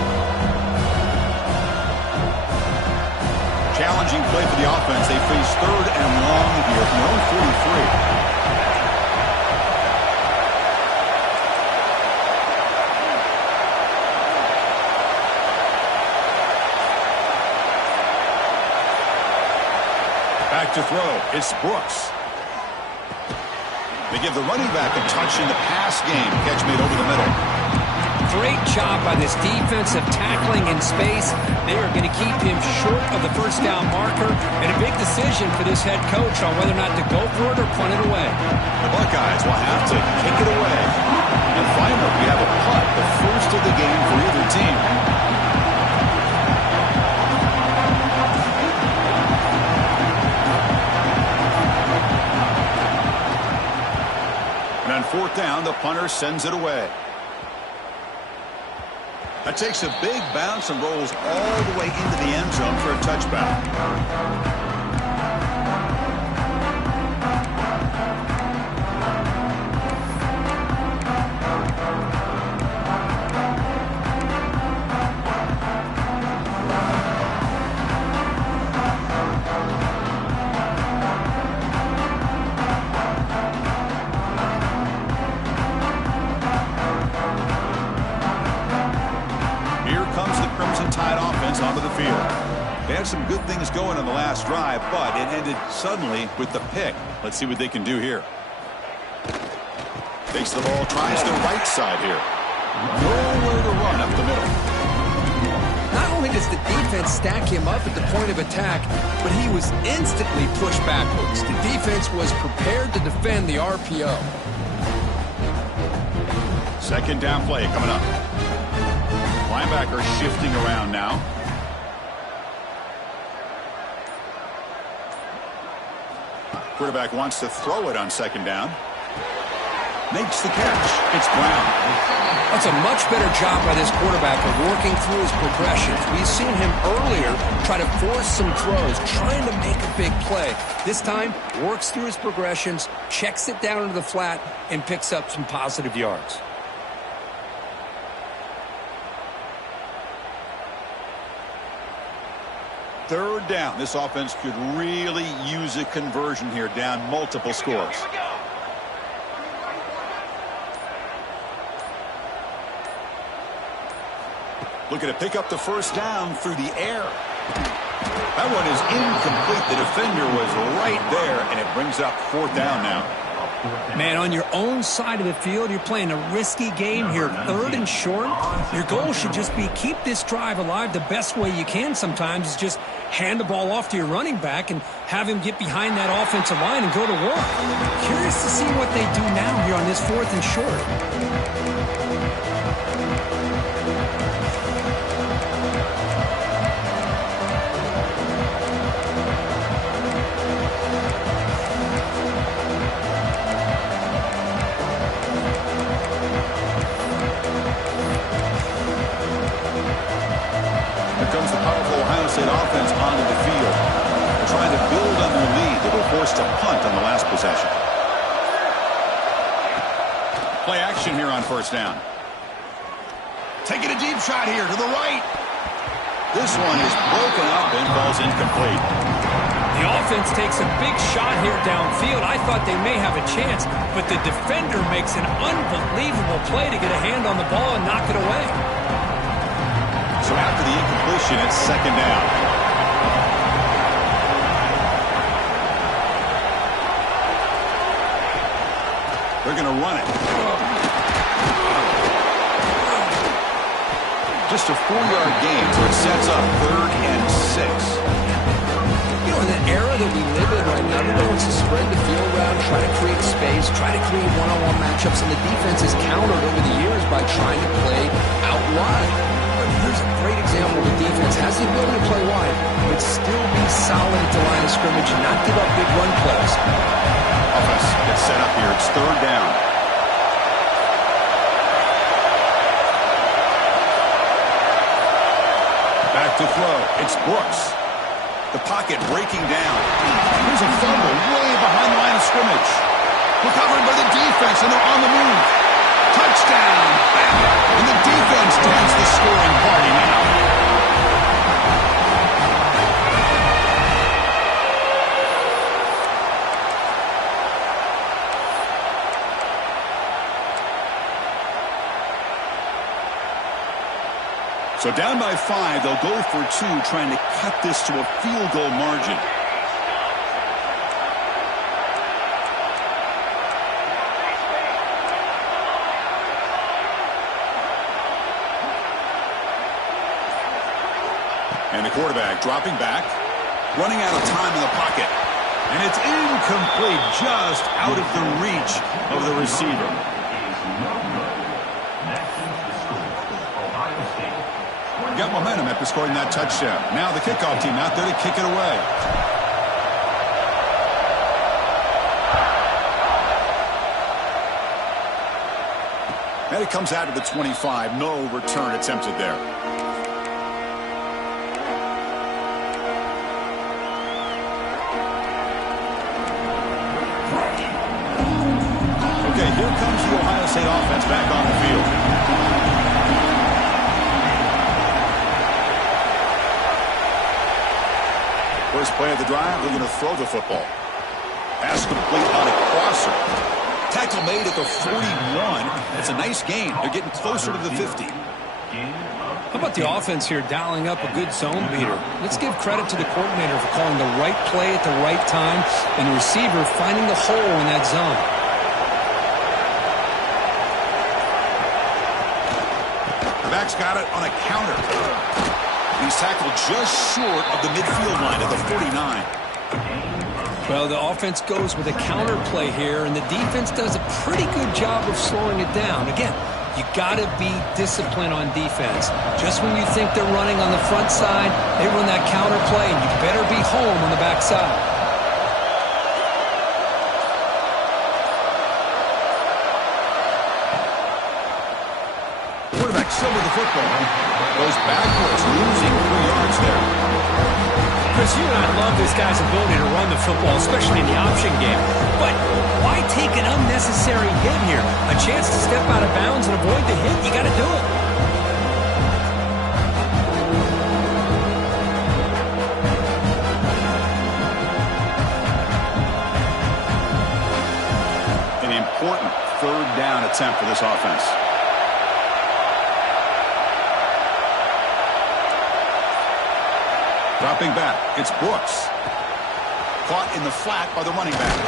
Challenging play for the offense. They face 3rd and long here from their own 43. Back to throw. It's Brooks. They give the running back a touch in the pass game. Catch made over the middle. Great job by this defensive tackling in space. They are going to keep him short of the 1st down marker, and a big decision for this head coach on whether or not to go for it or punt it away. The Buckeyes will have to kick it away. And finally, we have a punt, the first of the game for either team. And on 4th down, the punter sends it away. That takes a big bounce and rolls all the way into the end zone for a touchback. Onto the field. They had some good things going on the last drive, but it ended suddenly with the pick. Let's see what they can do here. Takes the ball, tries the right side here. Nowhere to run up the middle. Not only does the defense stack him up at the point of attack, but he was instantly pushed backwards. The defense was prepared to defend the RPO. 2nd down play coming up. Linebacker shifting around now. Quarterback wants to throw it on 2nd down. Makes the catch. It's Brown. That's a much better job by this quarterback of working through his progressions. We've seen him earlier try to force some throws, trying to make a big play. This time, works through his progressions, checks it down into the flat, and picks up some positive yards. 3rd down. This offense could really use a conversion here, down multiple scores. Looking to pick up the 1st down through the air. That one is incomplete. The defender was right there, and it brings up 4th down now. Man, on your own side of the field, you're playing a risky game here. 3rd and short. Your goal should just be keep this drive alive the best way you can sometimes is just hand the ball off to your running back and have him get behind that offensive line and go to work. Curious to see what they do now here on this 4th and short. Offense onto the field. They're trying to build on their lead. They were forced to punt on the last possession. Play action here on 1st down. Taking a deep shot here to the right. This one is broken up and falls incomplete. The offense takes a big shot here downfield. I thought they may have a chance, but the defender makes an unbelievable play to get a hand on the ball and knock it away. So after the incompletion, it's 2nd down. They're going to run it. Just a 4-yard gain, so it sets up 3rd and 6. You know, in the era that we live in right now, everybody wants to spread the field around, try to create space, try to create one-on-one matchups, and the defense has countered over the years by trying to play out wide. Here's a great example. The defense has the ability to play wide, but still be solid at the line of scrimmage and not give up big run plays. Offense gets set up here. It's 3rd down. Back to throw. It's Brooks. The pocket breaking down. Here's a fumble way behind the line of scrimmage. Recovered by the defense, and they're on the move. Touchdown! And the defense joins the scoring party now. So down by 5, they'll go for 2, trying to cut this to a field goal margin. And the quarterback dropping back, running out of time in the pocket. And it's incomplete, just out of the reach of the receiver. Got momentum after scoring that touchdown. Now the kickoff team out there to kick it away. And it comes out to the 25. No return attempted there. Okay, here comes the Ohio State offense back on the field. First play of the drive, they're going to throw the football. Pass complete on a crosser. Tackle made at the 41. It's a nice gain. They're getting closer to the 50. How about the offense here dialing up a good zone beater? Let's give credit to the coordinator for calling the right play at the right time and the receiver finding the hole in that zone. The back's got it on a counter. He's tackled just short of the midfield line at the 49. Well, the offense goes with a counter play here, and the defense does a pretty good job of slowing it down. Again, you got to be disciplined on defense. Just when you think they're running on the front side, they run that counter play, and you better be home on the back side. Quarterback still with the football. Goes backwards, losing 3 yards there. Chris, you and I love this guy's ability to run the football, especially in the option game. But why take an unnecessary hit here? A chance to step out of bounds and avoid the hit, you got to do it. attempt for this offense. Dropping back, it's Brooks. Caught in the flat by the running back.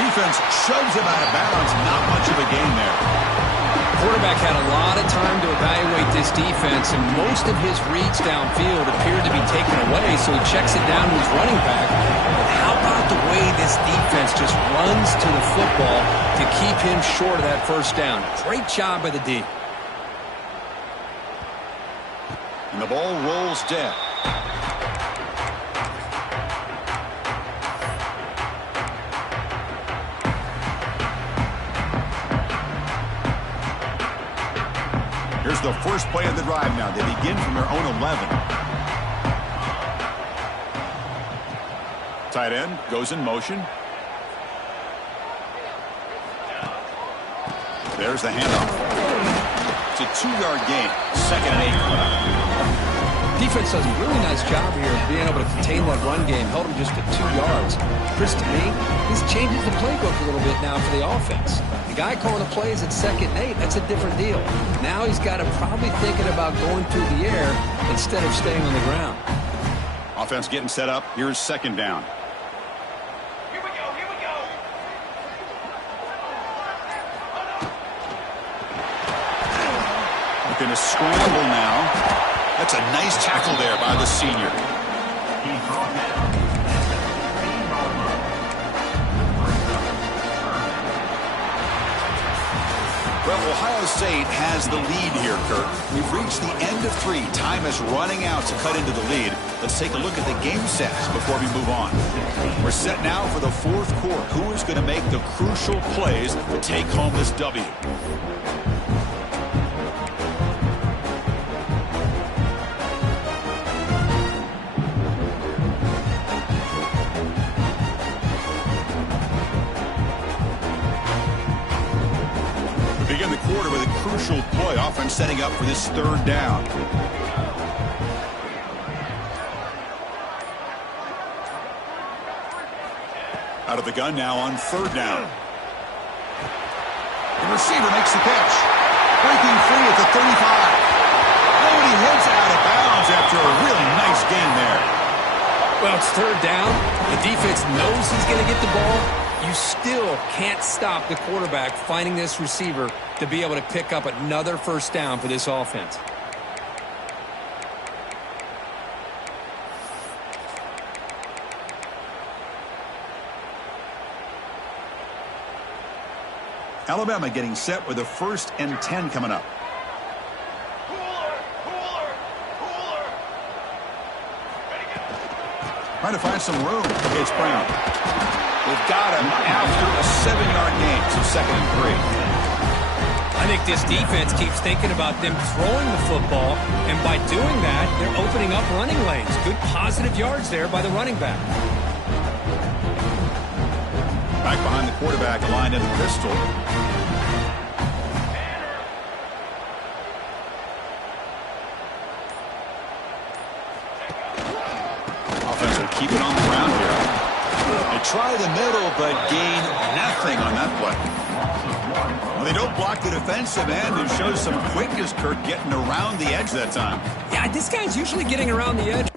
Defense shoves him out of bounds. Not much of a gain there. Quarterback had a lot of time to evaluate this defense, and most of his reads downfield appeared to be taken away, so he checks it down to his running back. But how about the way this defense just runs to the football to keep him short of that first down? Great job by the D. And the ball rolls dead. Here's the first play of the drive now. They begin from their own 11. Tight end goes in motion. There's the handoff. It's a 2-yard gain. 2nd and 8. Defense does a really nice job here of being able to contain that run game. Held him just at 2 yards. Chris, to me, this changes the playbook a little bit now for the offense. The guy calling the plays at 2nd and 8, that's a different deal. Now he's got him probably thinking about going through the air instead of staying on the ground. Offense getting set up. Here's 2nd down. Here we go, here we go. Looking to scramble now. That's a nice tackle there by the senior. He's brought down. Well, Ohio State has the lead here, Kirk. We've reached the end of 3. Time is running out to cut into the lead. Let's take a look at the game sets before we move on. We're set now for the 4th quarter. Who is going to make the crucial plays to take home this W? Begin the quarter with a crucial play. Offense setting up for this 3rd down. Out of the gun now on 3rd down. The receiver makes the catch. Breaking free at the 35. Oh, and he heads out of bounds after a really nice gain there. Well, it's 3rd down. The defense knows he's going to get the ball. You still can't stop the quarterback finding this receiver to be able to pick up another 1st down for this offense. Alabama getting set with a 1st and 10 coming up. Trying to find some room. It's Brown. They've got him after a 7-yard gain, so 2nd and 3. I think this defense keeps thinking about them throwing the football, and by doing that, they're opening up running lanes. Good positive yards there by the running back. Back behind the quarterback, lined in the pistol. Offense will keep it on the ground here. They try the middle, but gain nothing on that play. Well, they don't block the defensive end, who shows some quickness, Kirk, getting around the edge that time. Yeah, this guy's usually getting around the edge.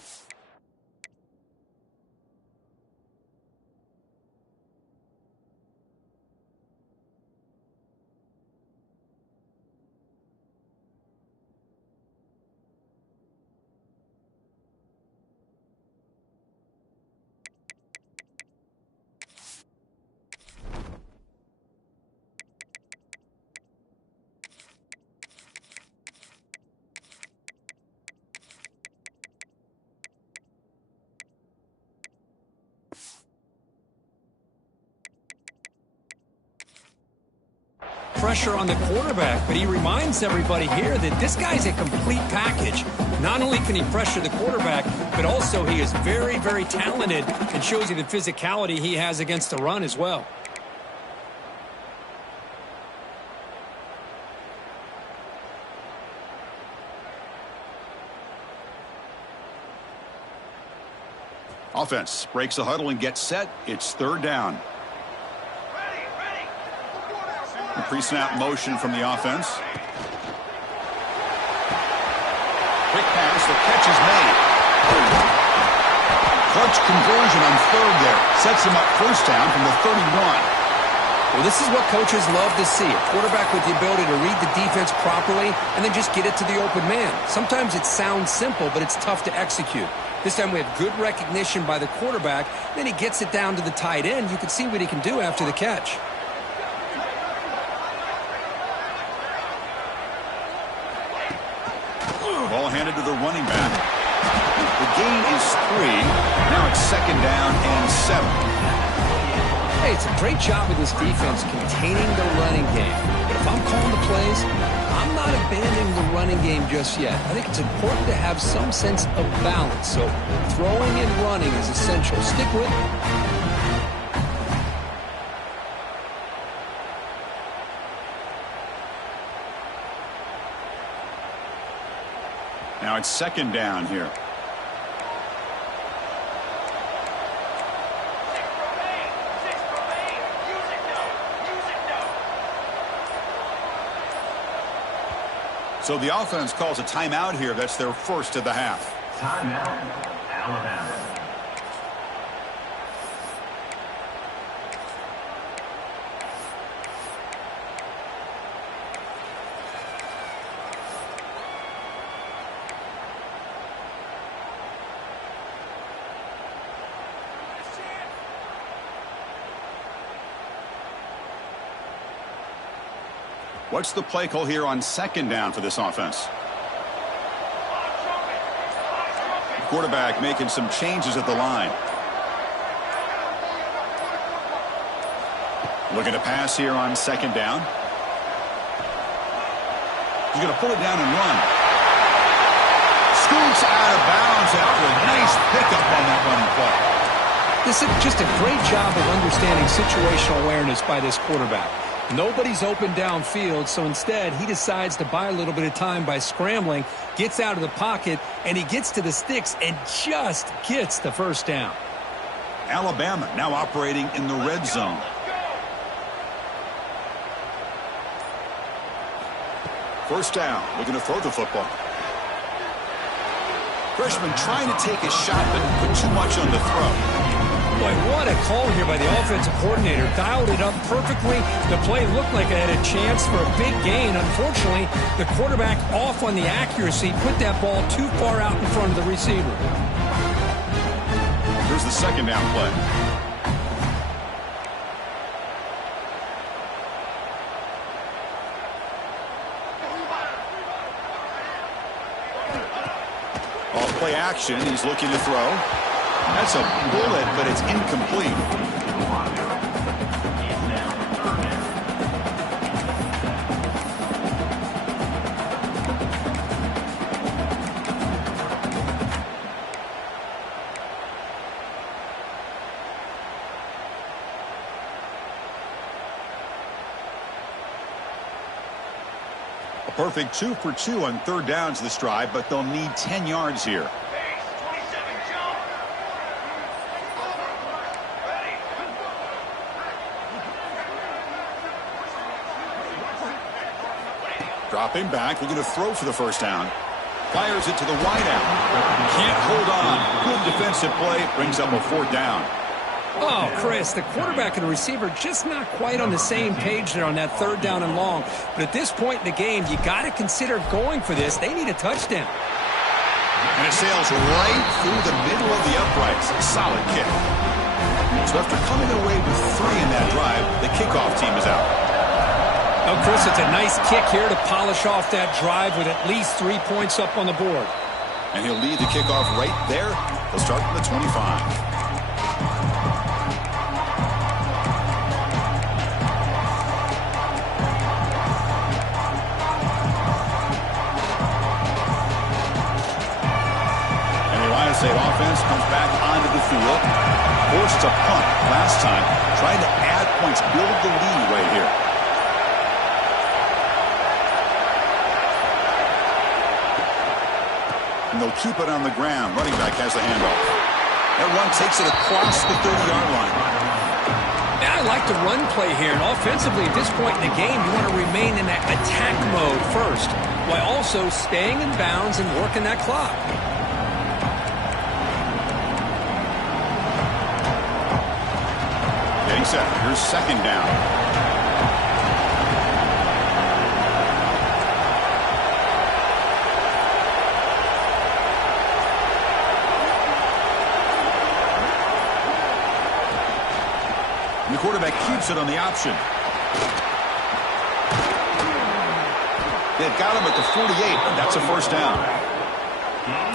Pressure on the quarterback, but he reminds everybody here that this guy's a complete package. Not only can he pressure the quarterback, but also he is very, very talented and shows you the physicality he has against the run as well. Offense breaks the huddle and gets set. It's 3rd down. Ready. Pre-snap motion from the offense. Quick pass, the catch is made. Clutch conversion on third there. Sets him up first down from the 31. Well, this is what coaches love to see. A quarterback with the ability to read the defense properly and then just get it to the open man. Sometimes it sounds simple, but it's tough to execute. This time we have good recognition by the quarterback. Then he gets it down to the tight end. You can see what he can do after the catch. Ball handed to the running back. The gain is 3. Now it's second down and 7. Hey, it's a great job with this defense containing the running game. But if I'm calling the plays, I'm not abandoning the running game just yet. I think it's important to have some sense of balance. So throwing and running is essential. Stick with it. Now it's second down here. So the offense calls a timeout here. That's their first of the half. Timeout, Alabama. What's the play call here on second down for this offense? Quarterback making some changes at the line. Looking to pass here on second down. He's going to pull it down and run. Scoots out of bounds after a nice pickup on that running play. This is just a great job of understanding situational awareness by this quarterback. Nobody's open downfield, so instead he decides to buy a little bit of time by scrambling, gets out of the pocket, and he gets to the sticks and just gets the first down. Alabama now operating in the red zone. First down, looking to throw the football. Freshman trying to take a shot, but put too much on the throw. Boy, what a call here by the offensive coordinator. Dialed it up perfectly. The play looked like it had a chance for a big gain. Unfortunately, the quarterback off on the accuracy, put that ball too far out in front of the receiver. Here's the second down play. Off play action, he's looking to throw. That's a bullet, but it's incomplete. A perfect 2 for 2 on third downs this drive, but they'll need 10 yards here. Dropping back, looking to throw for the first down. Fires it to the wideout. Can't hold on. Good defensive play. Brings up a fourth down. Oh, Chris, the quarterback and the receiver just not quite on the same page there on that third down and long. But at this point in the game, you got to consider going for this. They need a touchdown. And it sails right through the middle of the uprights. Solid kick. So after coming away with 3 in that drive, the kickoff team is out. Oh, Chris, it's a nice kick here to polish off that drive with at least 3 points up on the board. And he'll lead the kickoff right there. He'll start from the 25. State offense comes back onto the field. Forced a punt last time. Trying to add points, build the lead right here. And they'll keep it on the ground. Running back has the handoff. That run takes it across the 30-yard line. Yeah, I like the run play here. And offensively, at this point in the game, you want to remain in that attack mode first, while also staying in bounds and working that clock. Getting set. Here's second down. The quarterback keeps it on the option. They've got him at the 48, but that's a first down.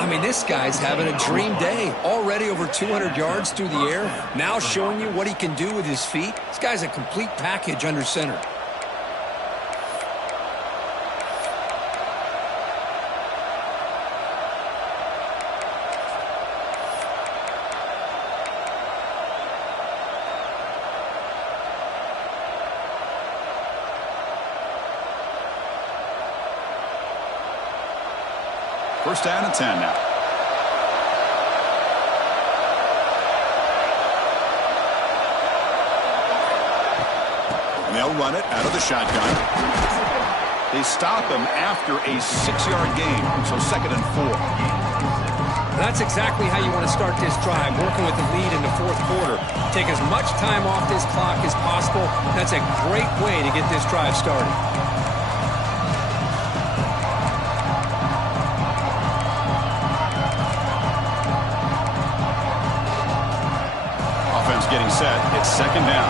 I mean, this guy's having a dream day. Already over 200 yards through the air. Now showing you what he can do with his feet. This guy's a complete package under center. First down and 10 now. And they'll run it out of the shotgun. They stop him after a 6-yard gain, so 2nd and 4. That's exactly how you want to start this drive, working with the lead in the fourth quarter. Take as much time off this clock as possible. That's a great way to get this drive started. Getting set. It's second down.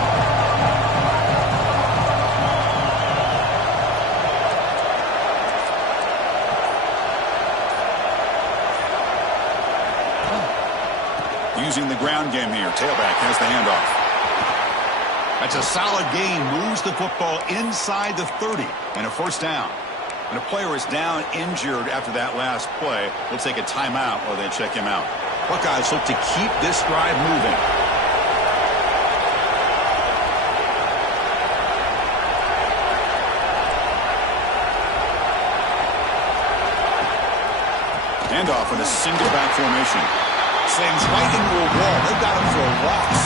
Using the ground game here. Tailback has the handoff. That's a solid gain. Moves the football inside the 30 and a first down. When a player is down injured after that last play, we'll take a timeout while they check him out. Buckeyes look to keep this drive moving. Handoff in a single back formation. Slings right into a wall. They've got him for a loss.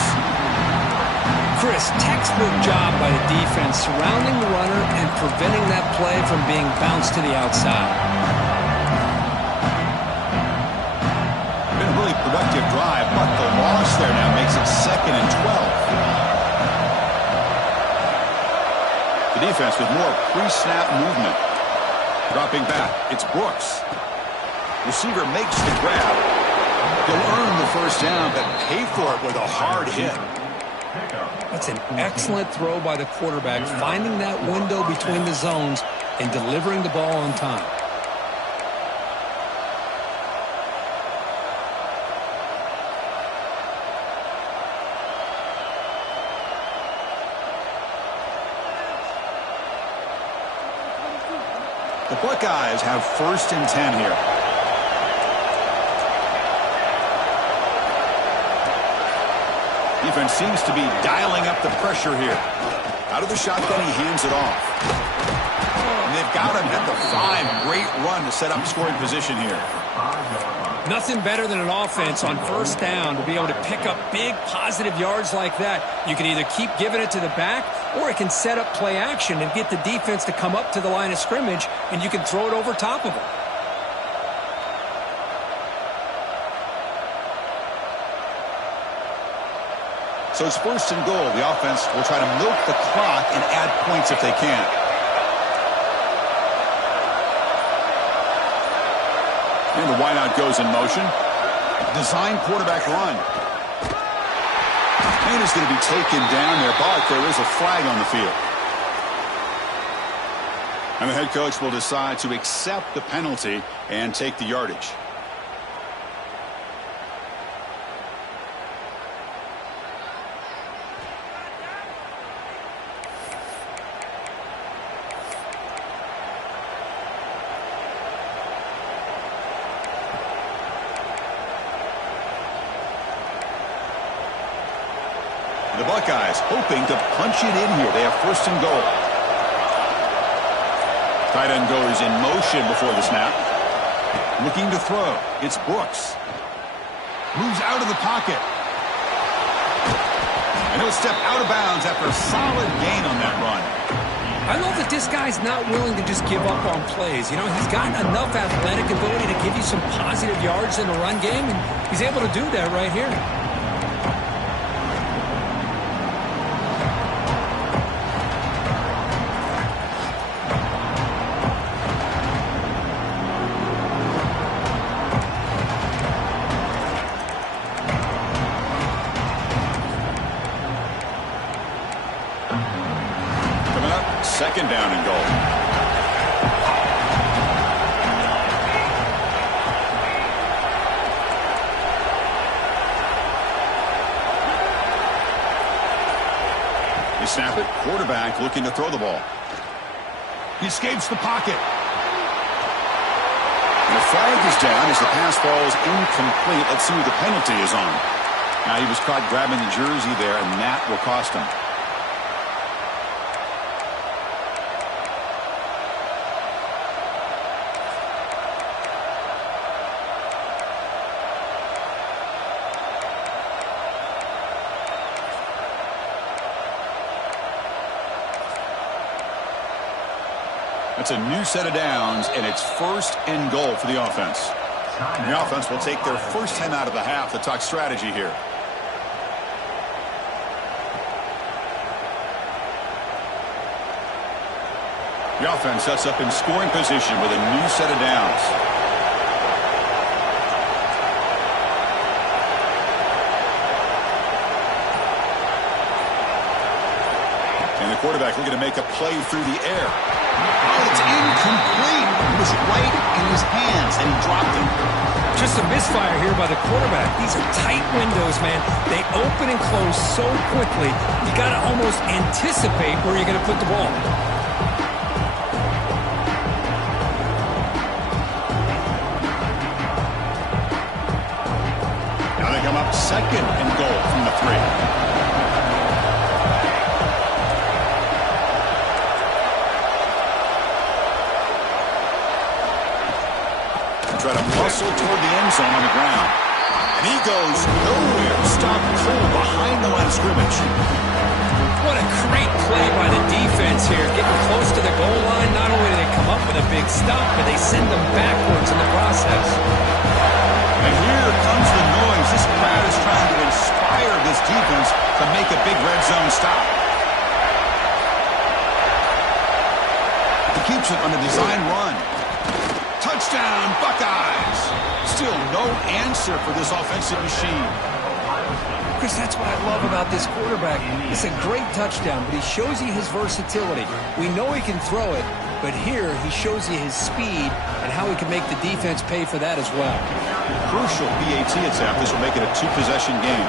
Chris, textbook job by the defense surrounding the runner and preventing that play from being bounced to the outside. Been a really productive drive, but the loss there now makes it 2nd and 12. The defense with more pre-snap movement. Dropping back. It's Brooks. Receiver makes the grab. He'll earn the first down, but pay for it with a hard hit. That's an excellent throw by the quarterback, finding that window between the zones and delivering the ball on time. The Buckeyes have 1st and 10 here. Defense seems to be dialing up the pressure here. Out of the shotgun, he hands it off. And they've got him at the 5. Great run to set up scoring position here. Nothing better than an offense on first down to be able to pick up big positive yards like that. You can either keep giving it to the back, or it can set up play action and get the defense to come up to the line of scrimmage, and you can throw it over top of them. So it's 1st and goal. The offense will try to milk the clock and add points if they can. And the wideout goes in motion. Design quarterback run. And is going to be taken down there, but there is a flag on the field. And the head coach will decide to accept the penalty and take the yardage. The Buckeyes hoping to punch it in here. They have 1st and goal. Tight end goes in motion before the snap. Looking to throw. It's Brooks. Moves out of the pocket. And he'll step out of bounds after a solid gain on that run. I love that this guy's not willing to just give up on plays. You know, he's got enough athletic ability to give you some positive yards in the run game, and he's able to do that right here. Second down and goal. They snap it. Quarterback looking to throw the ball. He escapes the pocket. And the flag is down as the pass falls incomplete. Let's see who the penalty is on. Now he was caught grabbing the jersey there, and that will cost him. It's a new set of downs, and it's first and goal for the offense. And the offense will take their first time out of the half to talk strategy here. The offense sets up in scoring position with a new set of downs. And the quarterback looking to make a play through the air. Oh, it's incomplete. It was right in his hands, and he dropped it. Just a misfire here by the quarterback. These are tight windows, man. They open and close so quickly, you got to almost anticipate where you're going to put the ball. Now they come up second and goal from the 3. Try to muscle toward the end zone on the ground. And he goes nowhere. Stop cold behind the line of scrimmage. What a great play by the defense here. Getting close to the goal line, not only do they come up with a big stop, but they send them backwards in the process. And here comes the noise. This crowd is trying to inspire this defense to make a big red zone stop. He keeps it on a design run. Touchdown, Buckeyes! Still no answer for this offensive machine. Chris, that's what I love about this quarterback. It's a great touchdown, but he shows you his versatility. We know he can throw it, but here he shows you his speed and how he can make the defense pay for that as well. Crucial PAT attempt. This will make it a two-possession game.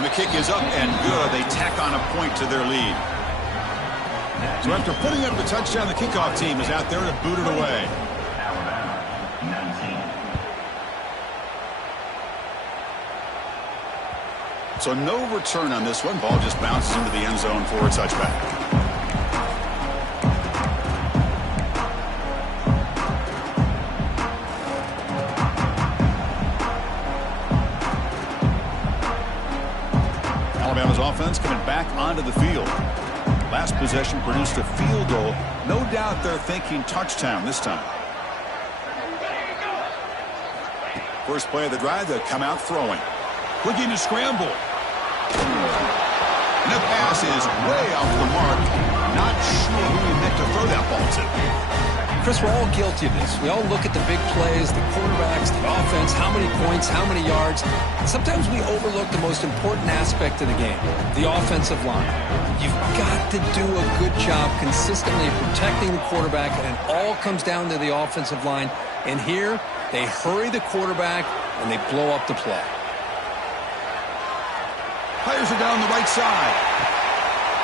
And the kick is up and good. They tack on a point to their lead. So after putting up the touchdown, the kickoff team is out there to boot it away. So no return on this one. Ball just bounces into the end zone for a touchback. Alabama's offense coming back onto the field. Last possession produced a field goal. No doubt they're thinking touchdown this time. First play of the drive, they'll come out throwing. Looking to scramble. And the pass is way off the mark. Not sure who he meant to throw that ball to. Chris, we're all guilty of this. We all look at the big plays, the quarterbacks, the offense, how many points, how many yards. And sometimes we overlook the most important aspect of the game, the offensive line. You've got to do a good job consistently protecting the quarterback, and it all comes down to the offensive line. And here, they hurry the quarterback, and they blow up the play. Players are down the right side.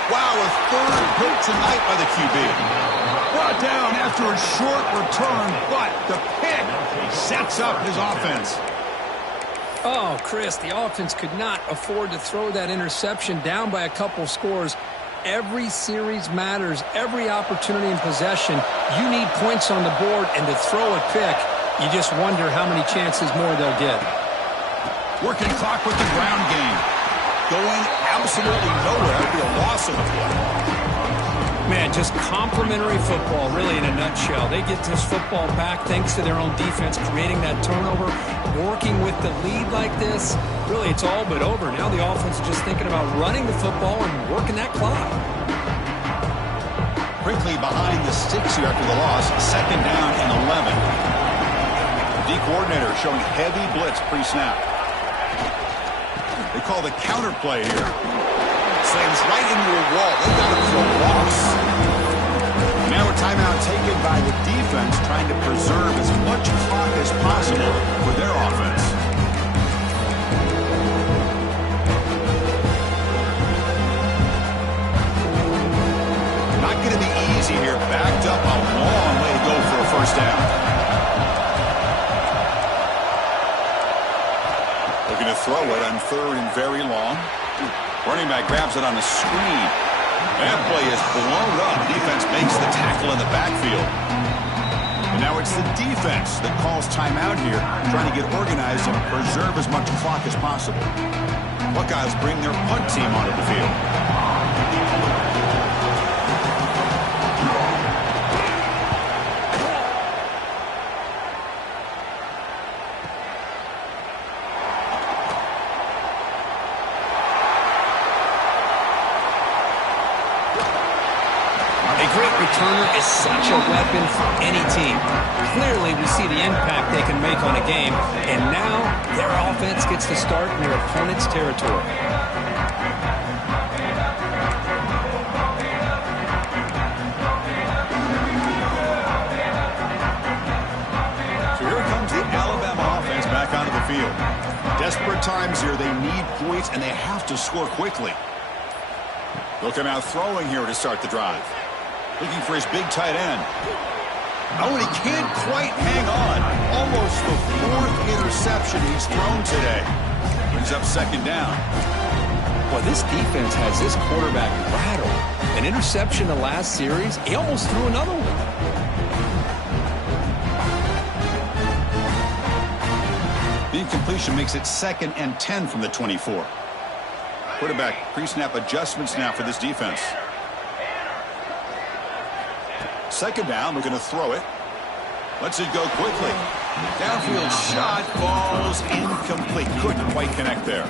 Wow, a third hit tonight by the QB. Brought down after a short return, but the pick sets up his offense. Oh, Chris, the offense could not afford to throw that interception down by a couple scores. Every series matters. Every opportunity in possession, you need points on the board, and to throw a pick, you just wonder how many chances more they'll get. Working clock with the ground game. going absolutely nowhere. It'd be a loss of the play. Man, just complimentary football, really, in a nutshell. They get this football back thanks to their own defense, creating that turnover, working with the lead like this. Really, it's all but over. Now the offense is just thinking about running the football and working that clock. Quickly behind the sticks here after the loss. 2nd down and 11. The D coordinator showing heavy blitz pre-snap. They call the counter play here. Slams right into a wall. They got him for a loss. Now a timeout taken by the defense, trying to preserve as much clock as possible for their offense. Not going to be easy here. Backed up a long way to go for a first down. Looking to throw it on 3rd and very long. Running back grabs it on the screen. That play is blown up. Defense makes the tackle in the backfield. And now it's the defense that calls timeout here, trying to get organized and preserve as much clock as possible. Buckeyes bring their punt team onto the field. Returner is such a weapon for any team. Clearly, we see the impact they can make on a game, and now their offense gets to start in their opponent's territory. So here comes the Alabama offense back onto the field. Desperate times here. They need points, and they have to score quickly. Looking out throwing here to start the drive. Looking for his big tight end. Oh, and he can't quite hang on. Almost the 4th interception he's thrown today. Brings up 2nd down. Well, this defense has this quarterback rattled. An interception the last series, he almost threw another one. The incompletion makes it 2nd and 10 from the 24. Quarterback pre-snap adjustments now for this defense. 2nd down, we're going to throw it. Lets it go quickly. Downfield shot falls incomplete. Couldn't quite connect there.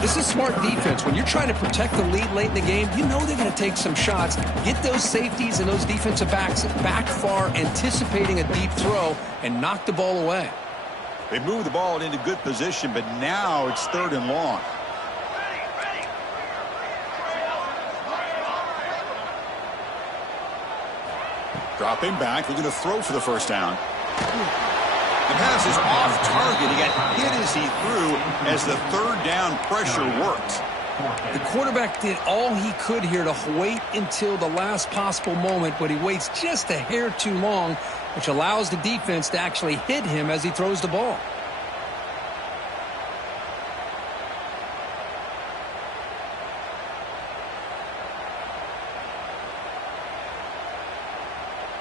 This is smart defense. When you're trying to protect the lead late in the game, you know they're going to take some shots. Get those safeties and those defensive backs back far, anticipating a deep throw, and knock the ball away. They move the ball into good position, but now it's 3rd and long. Dropping back, looking to throw for the first down. The pass is off target. He got hit as he threw as the 3rd down pressure worked. The quarterback did all he could here to wait until the last possible moment, but he waits just a hair too long, which allows the defense to actually hit him as he throws the ball.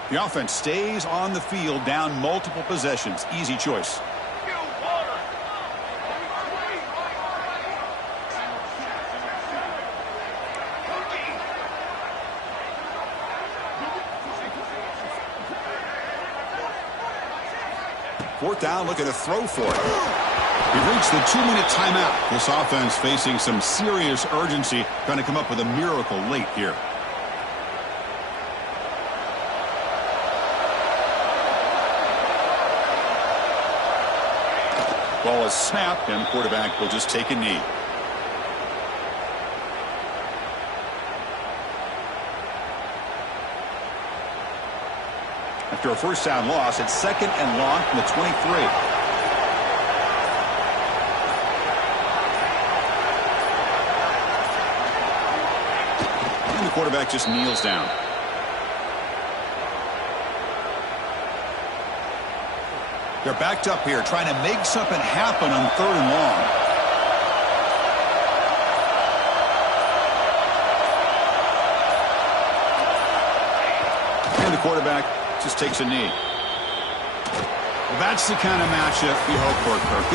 The offense stays on the field, down multiple possessions. Easy choice. Fourth down, looking to throw for it. We've reached the 2-minute timeout. This offense facing some serious urgency, trying to come up with a miracle late here. Ball is snapped, and the quarterback will just take a knee. After a first down loss, it's 2nd and long from the 23. And the quarterback just kneels down. They're backed up here, trying to make something happen on 3rd and long. And the quarterback just takes a knee. Well, that's the kind of matchup we hope for, Kirk.